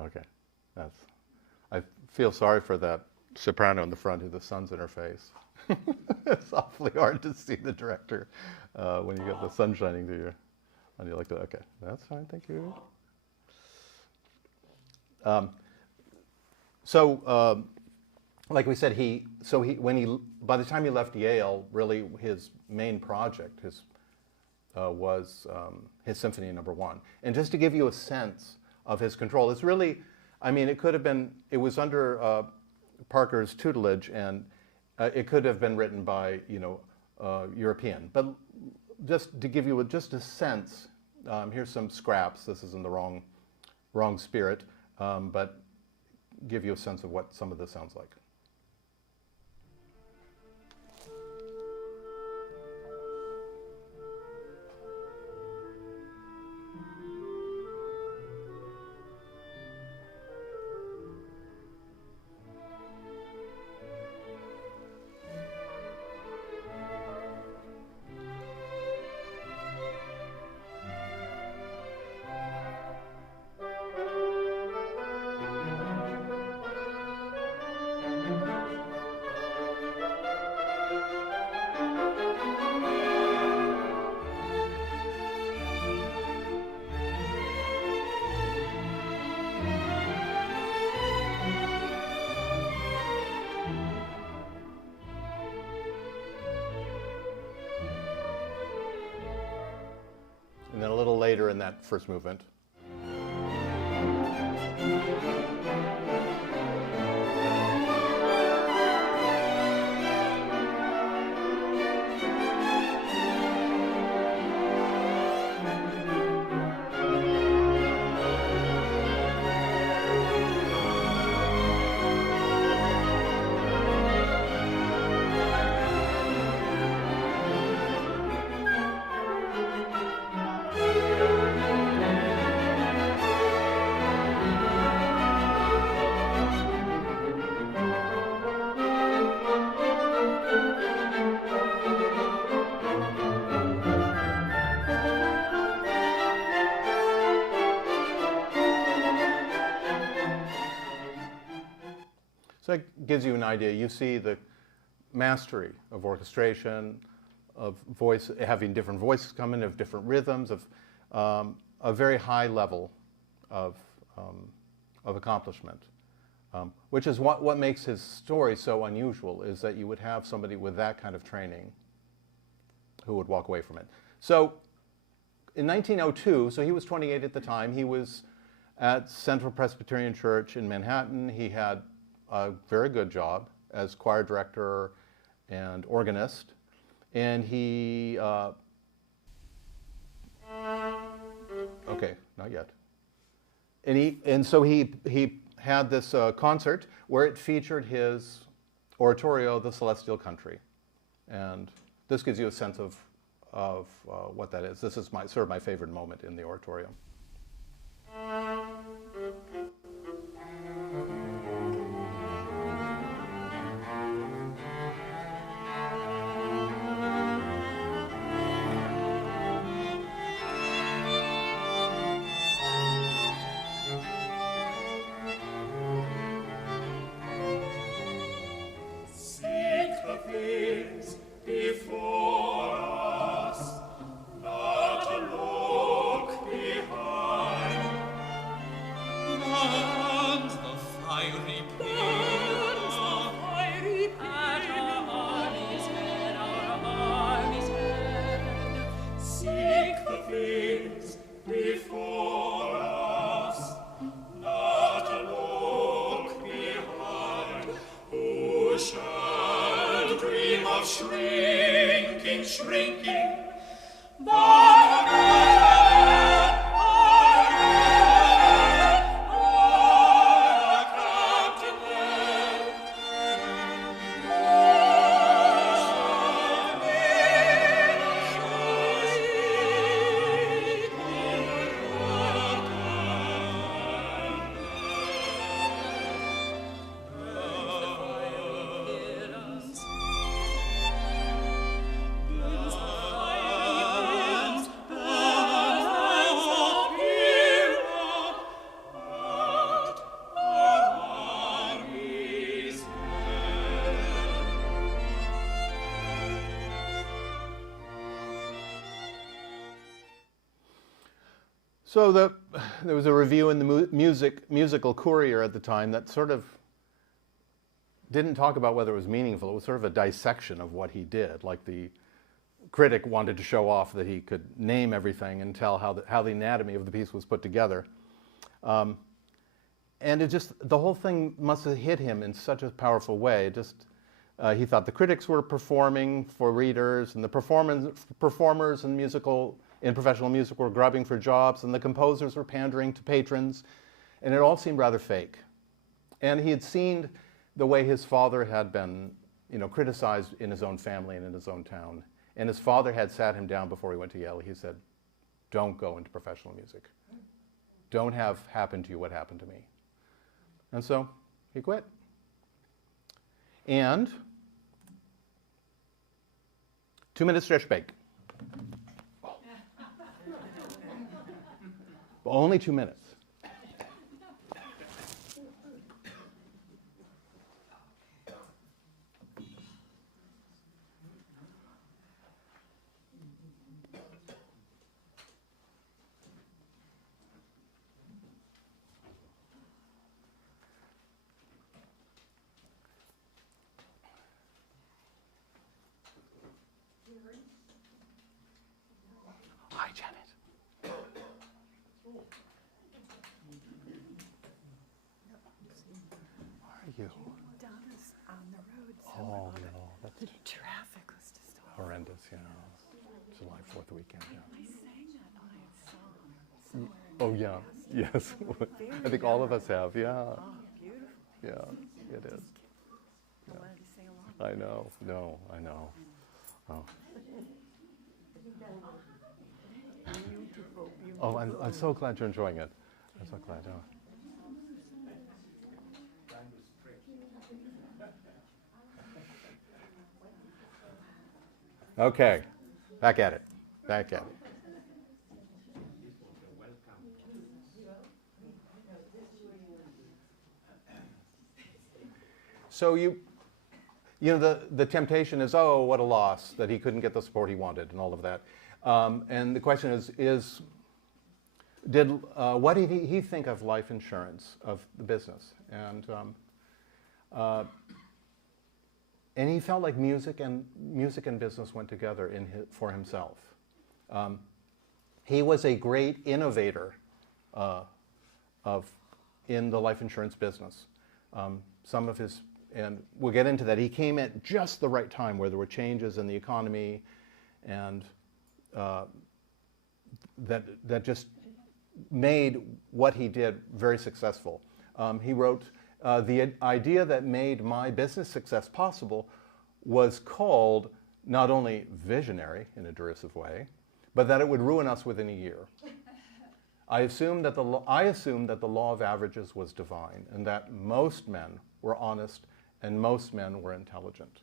Okay, I feel sorry for that soprano in the front who the sun's in her face. It's awfully hard to see the director when you get the sun shining to you. And you like that. Okay, that's fine, thank you. Like we said, by the time he left Yale, really his main project was his Symphony No. 1. And just to give you a sense of his control, it's really, I mean, it was under Parker's tutelage, and it could have been written by, European. But just to give you just a sense, here's some scraps. This is in the wrong spirit, but give you a sense of what some of this sounds like. And then a little later in that first movement. So it gives you an idea. You see the mastery of orchestration, of voice, having different voices come in, of different rhythms, of a very high level of accomplishment, which is what makes his story so unusual, is that you would have somebody with that kind of training who would walk away from it. So in 1902, so he was 28 at the time, he was at Central Presbyterian Church in Manhattan. He had a very good job as choir director and organist. And he, okay, not yet. And so he had this concert where it featured his oratorio, The Celestial Country. And this gives you a sense of what that is. This is sort of my favorite moment in the oratorio. So there was a review in the musical Courier at the time that sort of didn't talk about whether it was meaningful. It was sort of a dissection of what he did. Like the critic wanted to show off that he could name everything and tell how the anatomy of the piece was put together. And it just, the whole thing must have hit him in such a powerful way. He thought the critics were performing for readers, and the performers in professional music were grubbing for jobs, and the composers were pandering to patrons, and it all seemed rather fake. And he had seen the way his father had been, criticized in his own family and in his own town. And his father had sat him down before he went to Yale. He said, "Don't go into professional music. Don't have happen to you what happened to me." And so he quit. And 2-minute stretch bake. Only 2 minutes. Hi, Janet. You. Donna's on the road. So Oh, no, that's the traffic was just horrendous, July 4th weekend, yeah. I sang that live song somewhere. Oh, yeah, yes. I think all of us have, yeah. Oh, beautiful. Yeah, it is. I wanted to sing along. I know, I know. Oh, Beautiful, beautiful. oh I'm so glad you're enjoying it. I'm so glad, yeah. Okay, back at it. So the temptation is, oh, what a loss that he couldn't get the support he wanted and all of that. And the question is what did he think of life insurance, of the business? And he felt like music and business went together for himself. He was a great innovator in the life insurance business. Some of his, and we'll get into that, he came at just the right time where there were changes in the economy, and that just made what he did very successful. He wrote, the idea that made my business success possible was called not only visionary in a derisive way, but that it would ruin us within a year. I assumed that the law of averages was divine, and that most men were honest and most men were intelligent.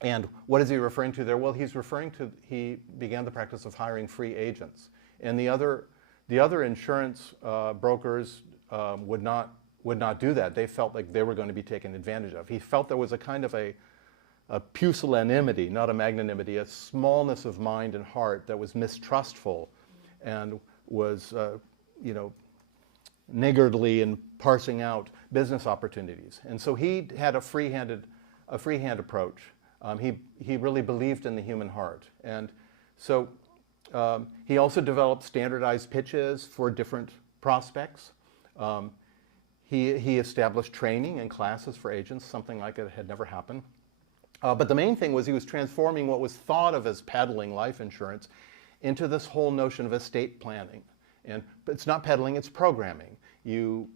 And what is he referring to there? Well, he's referring to, he began the practice of hiring free agents. And the other insurance brokers would not do that. They felt like they were going to be taken advantage of. He felt there was a kind of a pusillanimity, not a magnanimity, a smallness of mind and heart that was mistrustful and was, niggardly in parsing out business opportunities. And so he had a free-hand approach. He really believed in the human heart. And so he also developed standardized pitches for different prospects. He established training and classes for agents, something like it had never happened. But the main thing was he was transforming what was thought of as peddling life insurance into this whole notion of estate planning. But it's not peddling, it's programming. You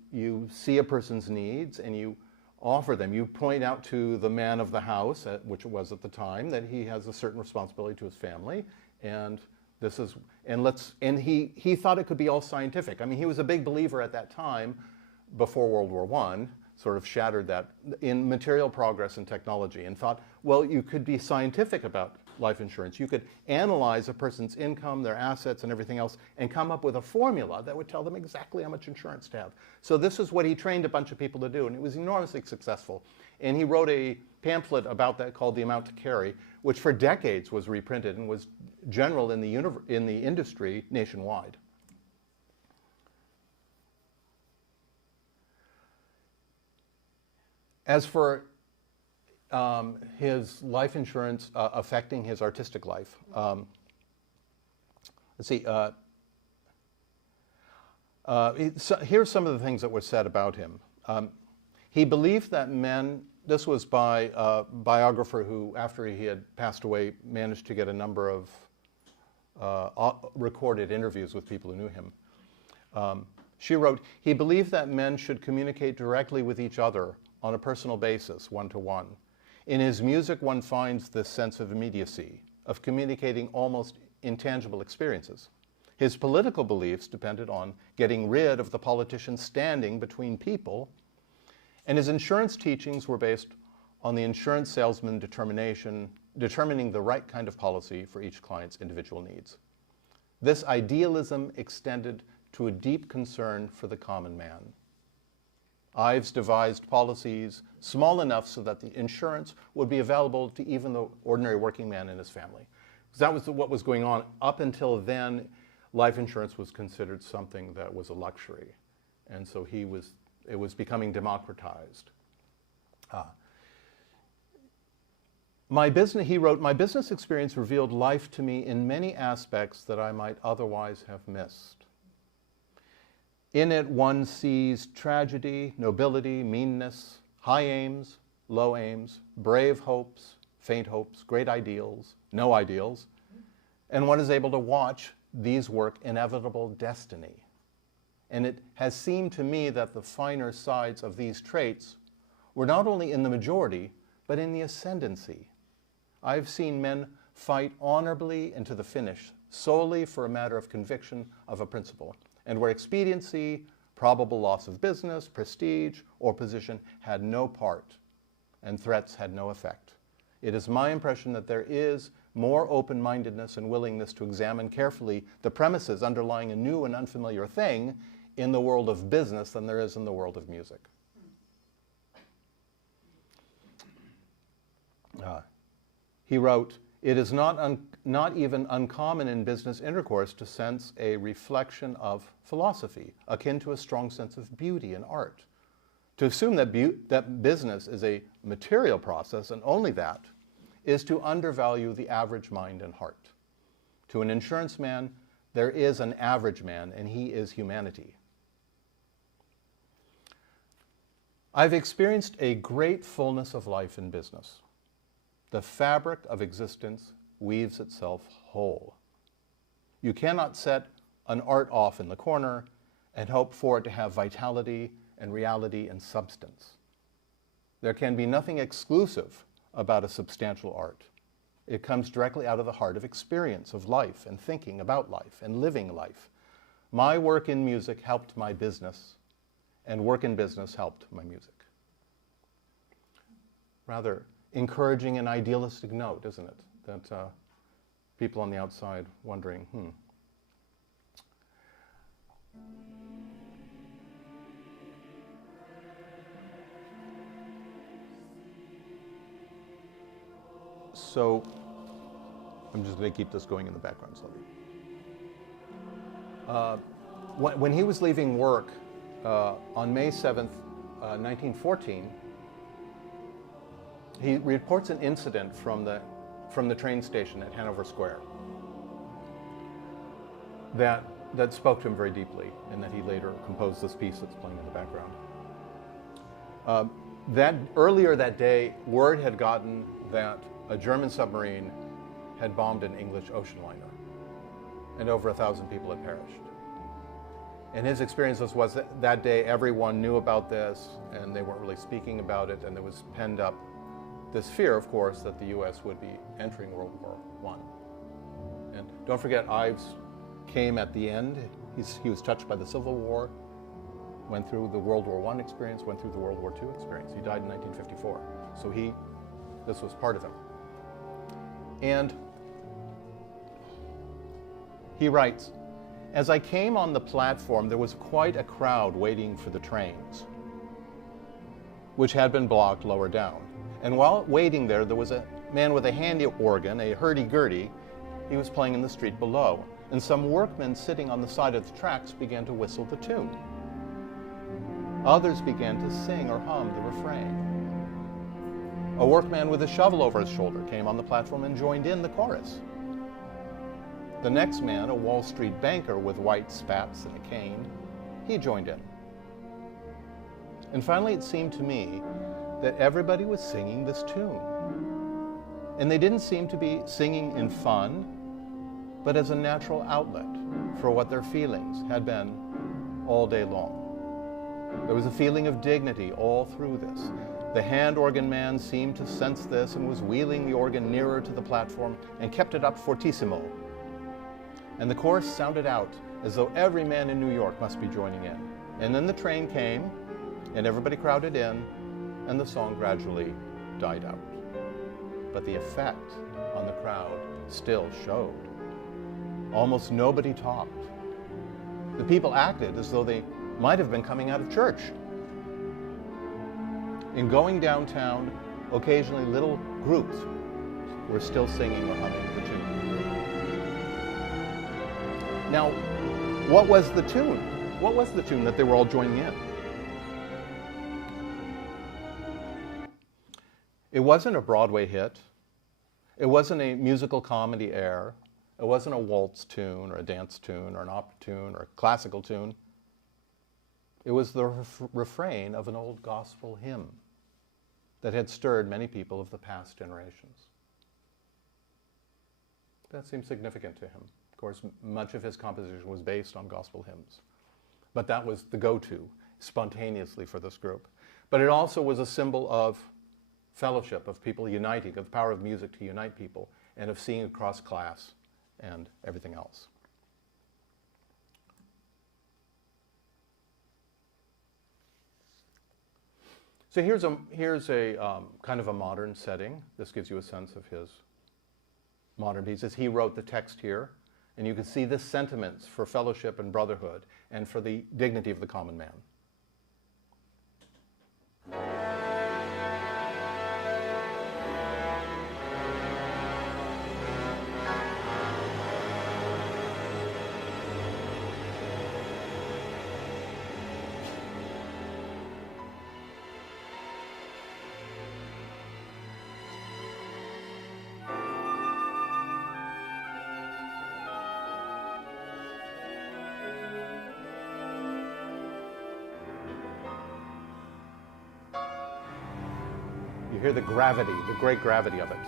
see a person's needs and you offer them. You point out to the man of the house, which it was at the time, that he has a certain responsibility to his family, and he thought it could be all scientific. I mean, he was a big believer at that time, before World War I, sort of shattered that, in material progress and technology, and thought, well, you could be scientific about life insurance. You could analyze a person's income, their assets, and everything else, and come up with a formula that would tell them exactly how much insurance to have. So this is what he trained a bunch of people to do, and it was enormously successful. And he wrote a pamphlet about that called The Amount to Carry, which for decades was reprinted and was general in the industry nationwide. As for his life insurance affecting his artistic life, let's see. Here's some of the things that were said about him. He believed that men, this was by a biographer who, after he had passed away, managed to get a number of recorded interviews with people who knew him. She wrote, he believed that men should communicate directly with each other on a personal basis, one-to-one. In his music, one finds this sense of immediacy, of communicating almost intangible experiences. His political beliefs depended on getting rid of the politician standing between people, and his insurance teachings were based on the insurance salesman determining the right kind of policy for each client's individual needs. This idealism extended to a deep concern for the common man. Ives devised policies small enough so that the insurance would be available to even the ordinary working man in his family. That was what was going on. Up until then, life insurance was considered something that was a luxury. And so it was becoming democratized. He wrote, my business experience revealed life to me in many aspects that I might otherwise have missed. In it, one sees tragedy, nobility, meanness, high aims, low aims, brave hopes, faint hopes, great ideals, no ideals, and one is able to watch these work inevitable destiny. And it has seemed to me that the finer sides of these traits were not only in the majority, but in the ascendancy. I've seen men fight honorably into the finish solely for a matter of conviction of a principle, and where expediency, probable loss of business, prestige, or position had no part, and threats had no effect. It is my impression that there is more open-mindedness and willingness to examine carefully the premises underlying a new and unfamiliar thing in the world of business than there is in the world of music. He wrote, "It is not even uncommon in business intercourse to sense a reflection of philosophy, akin to a strong sense of beauty in art. To assume that business is a material process, and only that, is to undervalue the average mind and heart. To an insurance man, there is an average man, and he is humanity." I've experienced a great fullness of life in business. The fabric of existence weaves itself whole. You cannot set an art off in the corner and hope for it to have vitality and reality and substance. There can be nothing exclusive about a substantial art. It comes directly out of the heart of experience, of life, and thinking about life, and living life. My work in music helped my business, and work in business helped my music. Rather encouraging and idealistic note, isn't it? That people on the outside wondering, So, I'm just going to keep this going in the background slowly. When he was leaving work on May 7th, 1914, he reports an incident from the train station at Hanover Square that spoke to him very deeply, and that he later composed this piece that's playing in the background. Earlier that day, word had gotten that a German submarine had bombed an English ocean liner, and over 1,000 people had perished. And his experience was that day everyone knew about this, and they weren't really speaking about it, and there was penned up this fear, of course, that the U.S. would be entering World War I. And don't forget, Ives came at the end. He was touched by the Civil War, went through the World War I experience, went through the World War II experience. He died in 1954. So this was part of him. And he writes, "As I came on the platform, there was quite a crowd waiting for the trains, which had been blocked lower down. And while waiting there was a man with a handy organ, a hurdy-gurdy. He was playing in the street below, and some workmen sitting on the side of the tracks began to whistle the tune. Others began to sing or hum the refrain. A workman with a shovel over his shoulder came on the platform and joined in the chorus. The next man, a Wall Street banker with white spats and a cane, he joined in. And finally it seemed to me that everybody was singing this tune. And they didn't seem to be singing in fun, but as a natural outlet for what their feelings had been all day long. There was a feeling of dignity all through this. The hand organ man seemed to sense this and was wheeling the organ nearer to the platform and kept it up fortissimo. And the chorus sounded out as though every man in New York must be joining in. And then the train came, and everybody crowded in, and the song gradually died out. But the effect on the crowd still showed. Almost nobody talked. The people acted as though they might have been coming out of church. In going downtown, occasionally little groups were still singing or humming the tune. Now, what was the tune? What was the tune that they were all joining in? It wasn't a Broadway hit. It wasn't a musical comedy air. It wasn't a waltz tune or a dance tune or an opera tune or a classical tune. It was the refrain of an old gospel hymn that had stirred many people of the past generations. That seems significant to him. Of course, much of his composition was based on gospel hymns. But that was the go-to spontaneously for this group. But it also was a symbol of fellowship, of people uniting, of the power of music to unite people, and of seeing across class and everything else. So here's a kind of a modern setting. This gives you a sense of his modern pieces. He wrote the text here, and you can see the sentiments for fellowship and brotherhood and for the dignity of the common man. hear the gravity, the great gravity of it.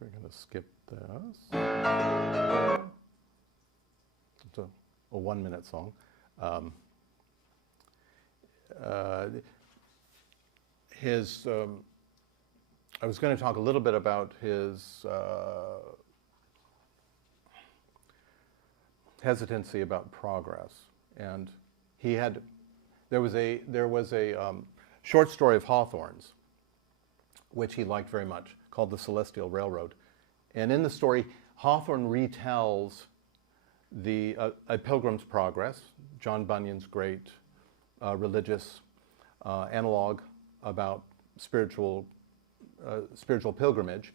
We're going to skip this. It's a 1-minute song. I was going to talk a little bit about his hesitancy about progress, and there was a short story of Hawthorne's, which he liked very much, called The Celestial Railroad. And in the story, Hawthorne retells a Pilgrim's Progress, John Bunyan's great religious analog about spiritual pilgrimage,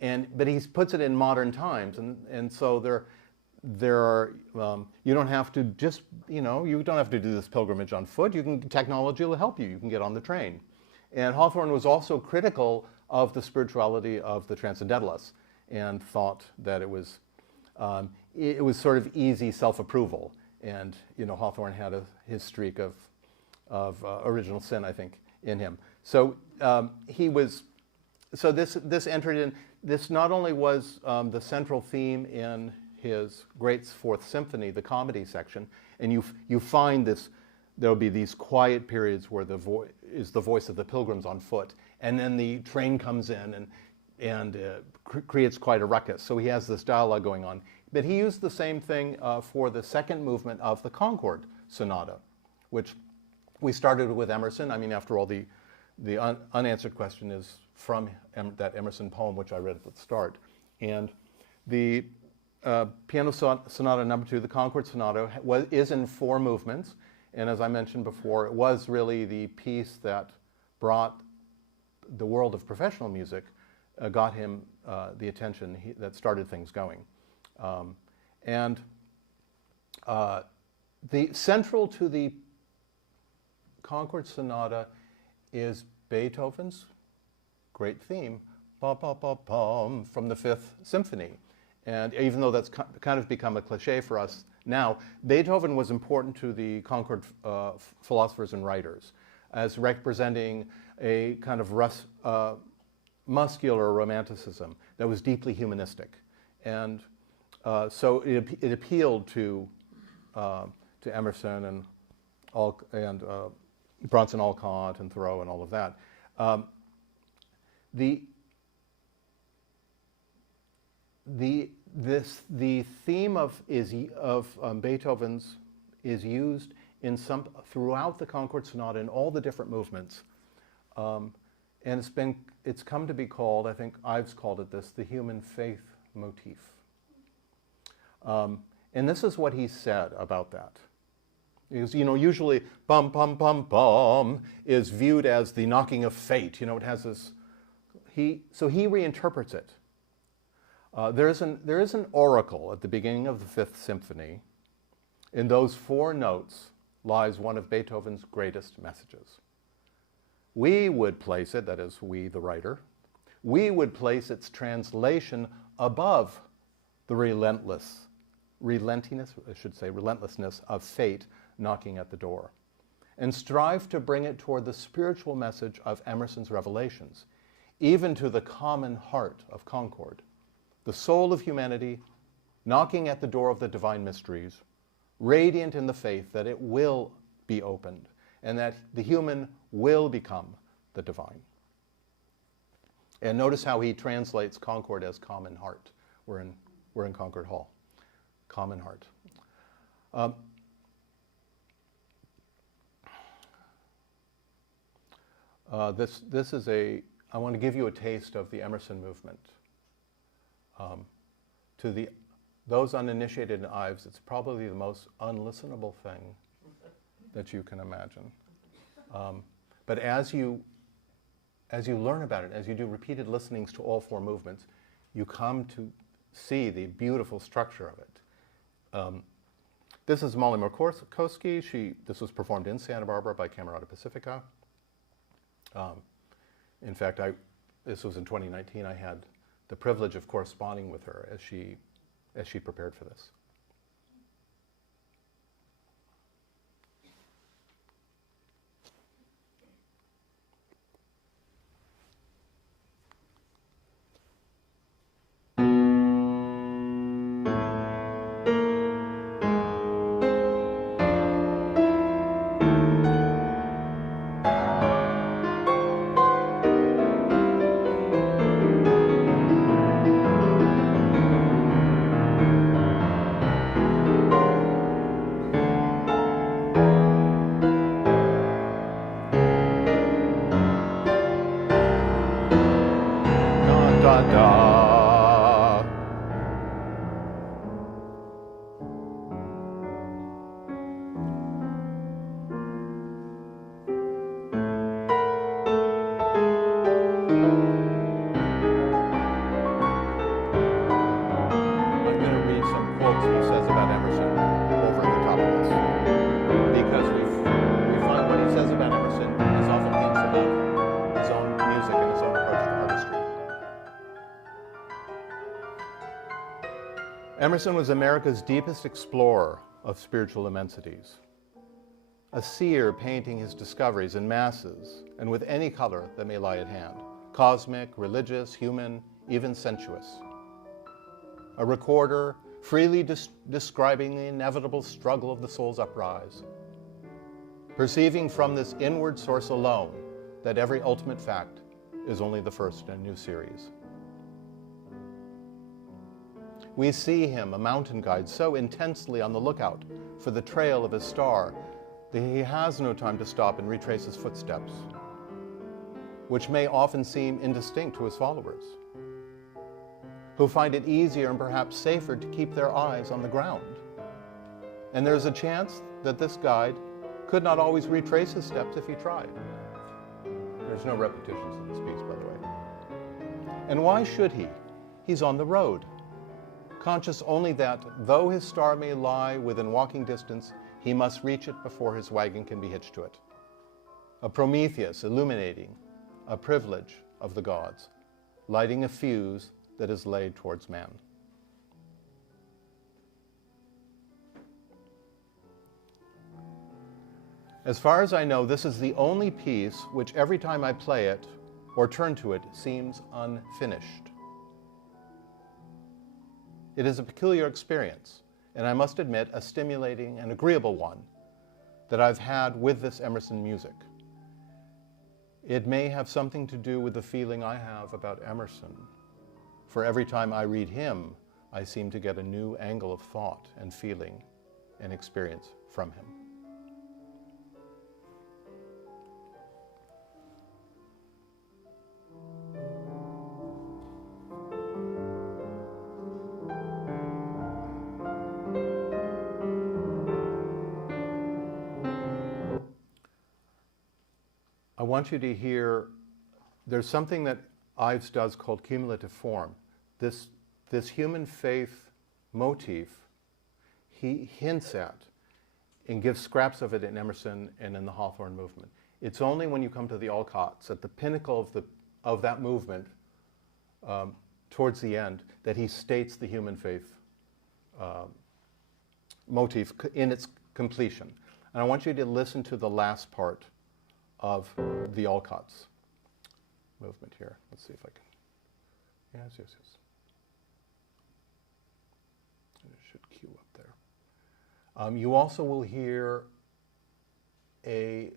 but he puts it in modern times, and so there are you don't have to just you don't have to do this pilgrimage on foot. Technology will help you. You can get on the train. And Hawthorne was also critical of the spirituality of the Transcendentalists and thought that it was sort of easy self-approval. and Hawthorne had his streak of original sin, I think, in him. So this entered in. This not only was the central theme in his great Fourth Symphony, the comedy section, and you find this. There'll be these quiet periods where the voice of the pilgrims on foot, and then the train comes in and creates quite a ruckus. So he has this dialogue going on. But he used the same thing for the second movement of the Concord Sonata, which we started with Emerson. I mean, after all, the unanswered question is from that Emerson poem, which I read at the start. And the Piano Sonata Number 2, the Concord Sonata, is in 4 movements. And as I mentioned before, it was really the piece that brought the world of professional music, got him the attention that started things going. The central to the Concord Sonata is Beethoven's great theme, ba ba ba bum, from the Fifth Symphony. And even though that's kind of become a cliche for us now, Beethoven was important to the Concord philosophers and writers as representing a kind of muscular romanticism that was deeply humanistic. And so it appealed to Emerson and Bronson Alcott and Thoreau and all of that. The theme of Beethoven's is used throughout the Concord Sonata in all the different movements, and it's come to be called, I think Ives called it this, the human faith motif. And this is what he said about that. Because, usually bum bum bum bum is viewed as the knocking of fate. It has this. So he reinterprets it. There is an oracle at the beginning of the Fifth Symphony. In those 4 notes lies one of Beethoven's greatest messages. We would place it, that is, we, the writer, we would place its translation above the relentlessness of fate knocking at the door, and strive to bring it toward the spiritual message of Emerson's revelations, even to the common heart of Concord, the soul of humanity knocking at the door of the divine mysteries, radiant in the faith that it will be opened and that the human will become the divine. And notice how he translates Concord as common heart. We're in Concord Hall. Common heart. This is I want to give you a taste of the Emerson movement. To those uninitiated in Ives, it's probably the most unlistenable thing that you can imagine. But as you learn about it, as you do repeated listenings to all 4 movements, you come to see the beautiful structure of it. This is Molly Murkowski. This was performed in Santa Barbara by Camerata Pacifica. In fact, this was in 2019. I had the privilege of corresponding with her as she prepared for this. Emerson was America's deepest explorer of spiritual immensities. A seer painting his discoveries in masses and with any color that may lie at hand, cosmic, religious, human, even sensuous. A recorder freely describing the inevitable struggle of the soul's uprise, perceiving from this inward source alone that every ultimate fact is only the first in a new series. We see him, a mountain guide, so intensely on the lookout for the trail of his star that he has no time to stop and retrace his footsteps, which may often seem indistinct to his followers, who find it easier and perhaps safer to keep their eyes on the ground. And there's a chance that this guide could not always retrace his steps if he tried. There's no repetitions in this piece, by the way. And why should he? He's on the road, conscious only that, though his star may lie within walking distance, he must reach it before his wagon can be hitched to it. A Prometheus illuminating a privilege of the gods, lighting a fuse that is laid towards man. As far as I know, this is the only piece which every time I play it or turn to it seems unfinished. It is a peculiar experience, and I must admit a stimulating and agreeable one that I've had with this Emerson music. It may have something to do with the feeling I have about Emerson. For every time I read him, I seem to get a new angle of thought and feeling and experience from him. I want you to hear, there's something that Ives does called cumulative form. This human faith motif, he hints at and gives scraps of it in Emerson and in the Hawthorne movement. It's only when you come to the Alcotts, at the pinnacle of that movement, towards the end, that he states the human faith motif in its completion. And I want you to listen to the last part of the Alcotts movement here. Let's see if I can. Yes. It should cue up there. You also will hear a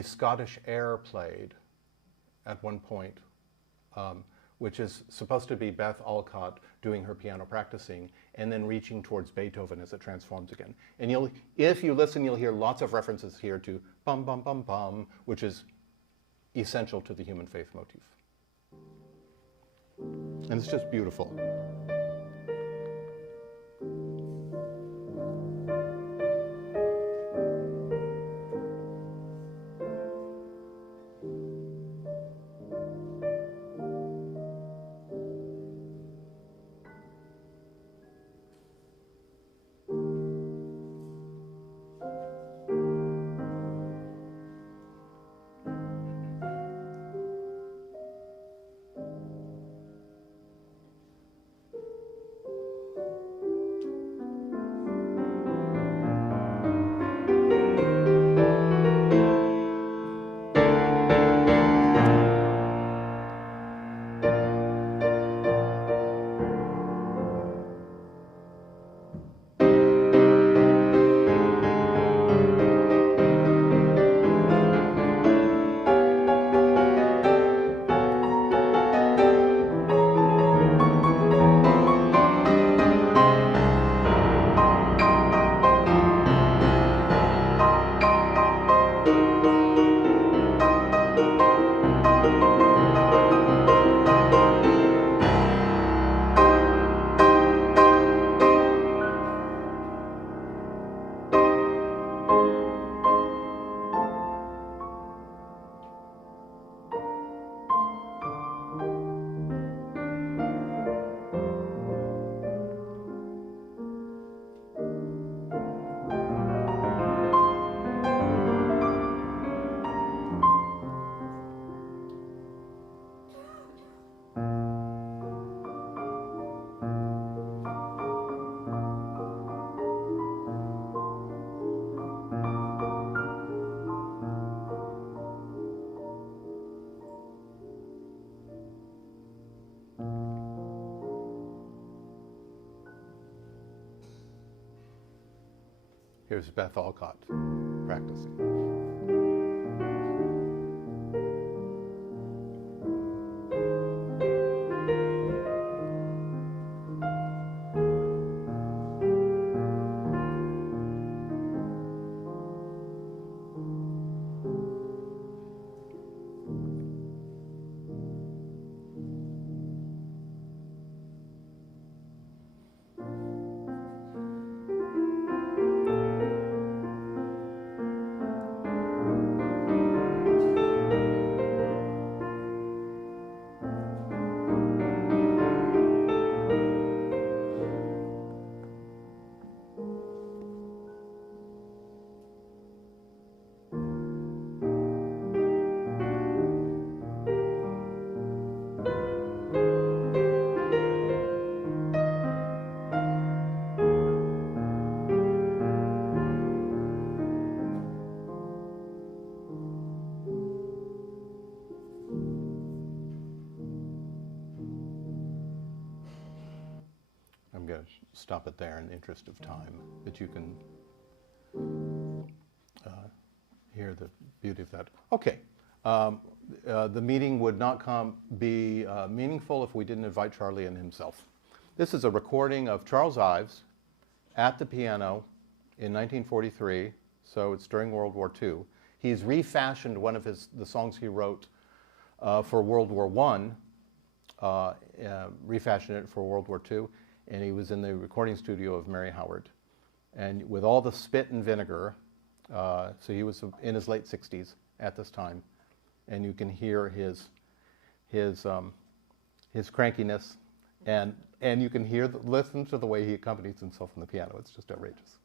Scottish air played at one point, which is supposed to be Beth Alcott doing her piano practicing and then reaching towards Beethoven as it transforms again. And if you listen, you'll hear lots of references here to bum, bum, bum, bum, which is essential to the human faith motif. And it's just beautiful. Here's Beth Alcott practicing. I'm going to stop it there in the interest of time, but you can hear the beauty of that. Okay. The meeting would not be meaningful if we didn't invite Charlie in himself. This is a recording of Charles Ives at the piano in 1943, so it's during World War II. He's refashioned one of the songs he wrote for World War I, refashioned it for World War II, and he was in the recording studio of Mary Howard. And with all the spit and vinegar, so he was in his late 60s at this time, and you can hear his crankiness, and you can listen to the way he accompanies himself on the piano. It's just outrageous.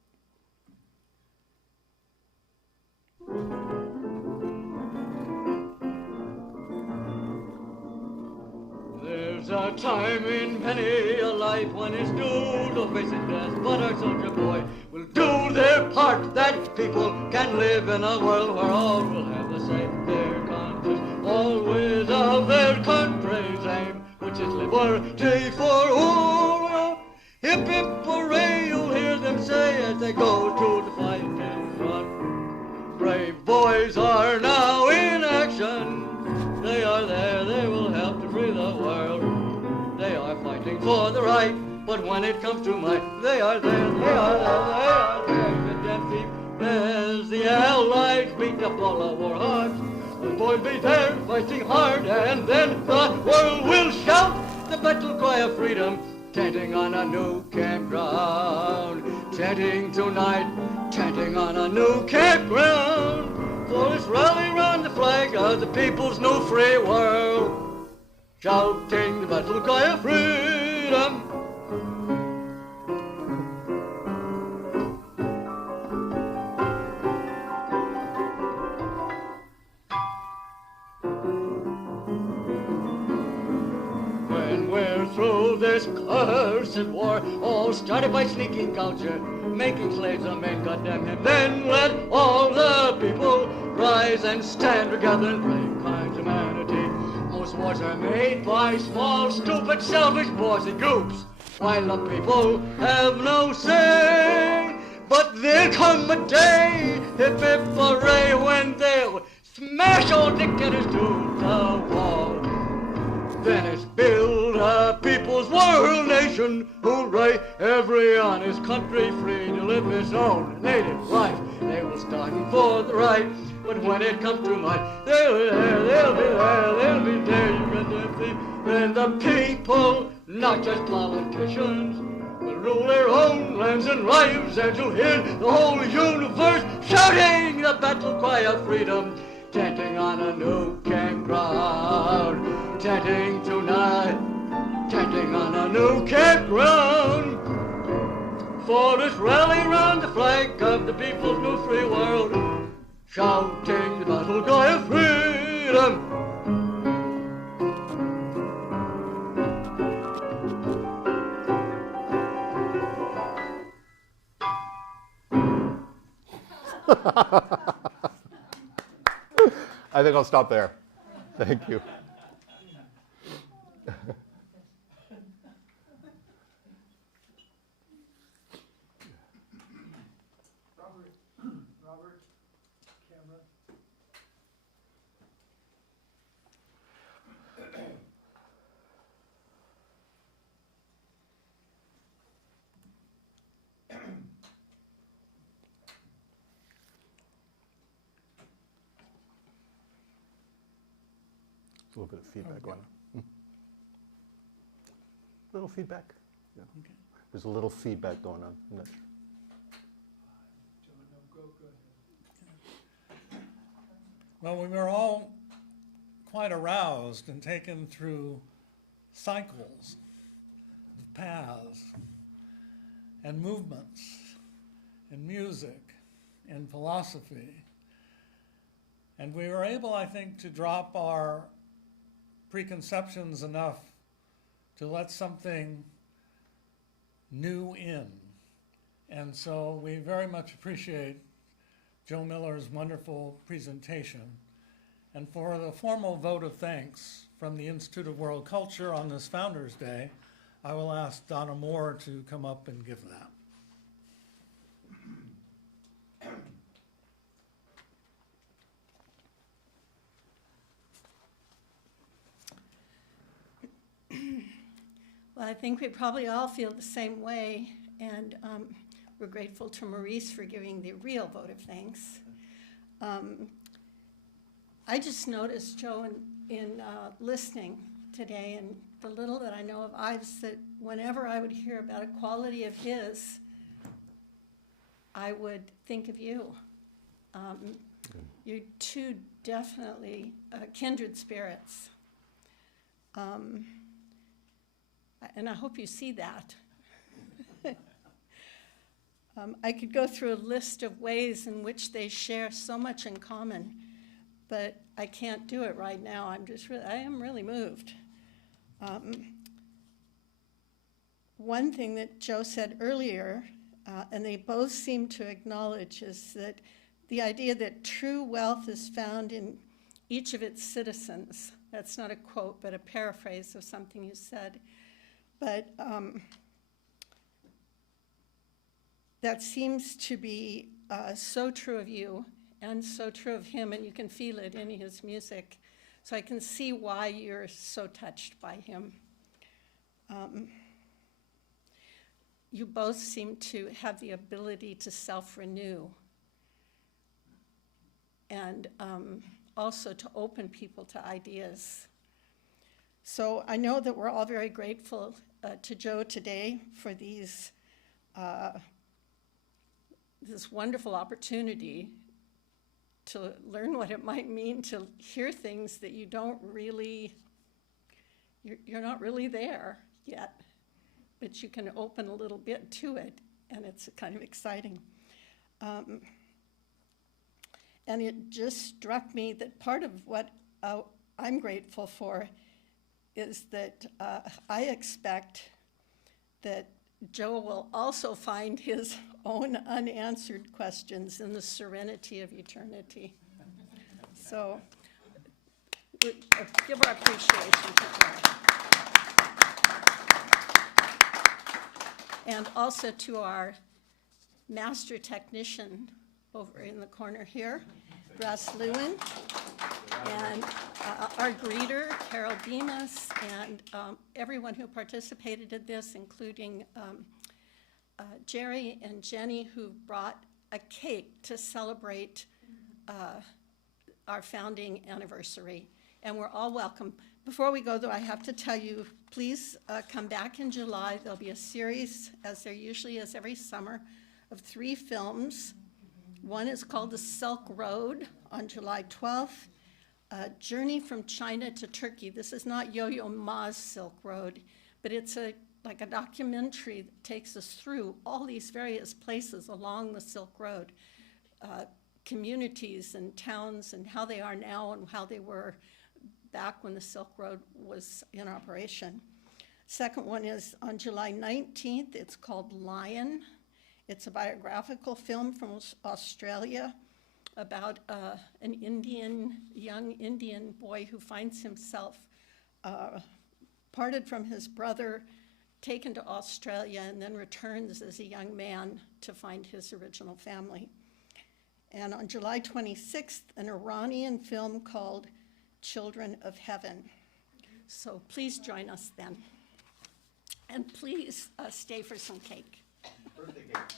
There's a time in many a life when it's due to face death, but our soldier boy will do their part, that people can live in a world where all will have the same. Their conscience always of their country's aim, which is liberty for all. Hip hip hooray, you'll hear them say as they go to the fighting front. Brave boys are now in action. They are there, they will help to free the world. They are fighting for the right, but when it comes to might, they are there, they are there, they are there. The death deep as the Allies beat up all our hearts. The boys be there fighting hard, and then the world will shout the battle cry of freedom, chanting on a new campground. Chanting tonight, chanting on a new campground. For let's rally round the flag of the people's new free world, shouting the battle cry of freedom. When we're through this cursed war, all started by sneaking culture, making slaves of men, goddamn him. Then let all the people rise and stand together and brave kind humanity. Most wars are made by small, stupid, selfish boys and groups, while the people have no say. But there'll come a day, hip hip hooray, when they'll smash all dictators to the wall. Then it's build a people's world nation, hooray, every honest country free to live his own native life. They will stand for the right, but when it comes to might, they'll be there, they'll be there, they'll be there, you get them see. Then the people, not just politicians, will rule their own lands and lives, and you'll hear the whole universe shouting the battle cry of freedom, chanting on a new campground, chanting tonight, chanting on a new campground. For this rally round the flag of the people's new free world, shouting the battle cry of freedom. I think I'll stop there. Thank you. Robert, A little bit of feedback going on. Little feedback. Yeah. Okay. There's a little feedback going on. Isn't it? Well, we were all quite aroused and taken through cycles of paths and movements and music and philosophy. And we were able, I think, to drop our preconceptions enough to let something new in. And so we very much appreciate Joe Miller's wonderful presentation. And for the formal vote of thanks from the Institute of World Culture on this Founders Day, I will ask Donna Moore to come up and give that. Well, I think we probably all feel the same way, and we're grateful to Maurice for giving the real vote of thanks. I just noticed, Joe, in listening today, and the little that I know of Ives, that whenever I would hear about a quality of his, I would think of you. You're two definitely kindred spirits. And I hope you see that. I could go through a list of ways in which they share so much in common, but I can't do it right now. I am really moved. One thing that Joe said earlier, and they both seem to acknowledge, is that the idea that true wealth is found in each of its citizens. That's not a quote, but a paraphrase of something you said. But that seems to be so true of you and so true of him, and you can feel it in his music. So I can see why you're so touched by him. You both seem to have the ability to self-renew and also to open people to ideas. So I know that we're all very grateful to Joe today for this wonderful opportunity to learn what it might mean to hear things that you don't really, you're not really there yet, but you can open a little bit to it, and it's kind of exciting. And it just struck me that part of what I'm grateful for is that I expect that Joe will also find his own unanswered questions in the serenity of eternity. So give our appreciation to Joe. And also to our master technician over in the corner here, Russ Lewin, and our greeter, Carol Bemis, and everyone who participated in this, including Jerry and Jenny, who brought a cake to celebrate our founding anniversary. And we're all welcome. Before we go, though, I have to tell you, please come back in July. There'll be a series, as there usually is every summer, of 3 films. One is called The Silk Road on July 12th. Journey from China to Turkey. This is not Yo-Yo Ma's Silk Road, but it's like a documentary that takes us through all these various places along the Silk Road, communities and towns and how they are now and how they were back when the Silk Road was in operation. Second one is on July 19th. It's called Lion. It's a biographical film from Australia about an young Indian boy who finds himself parted from his brother, taken to Australia, and then returns as a young man to find his original family. And on July 26th, an Iranian film called Children of Heaven. So please join us then. And please stay for some cake. Birthday cake.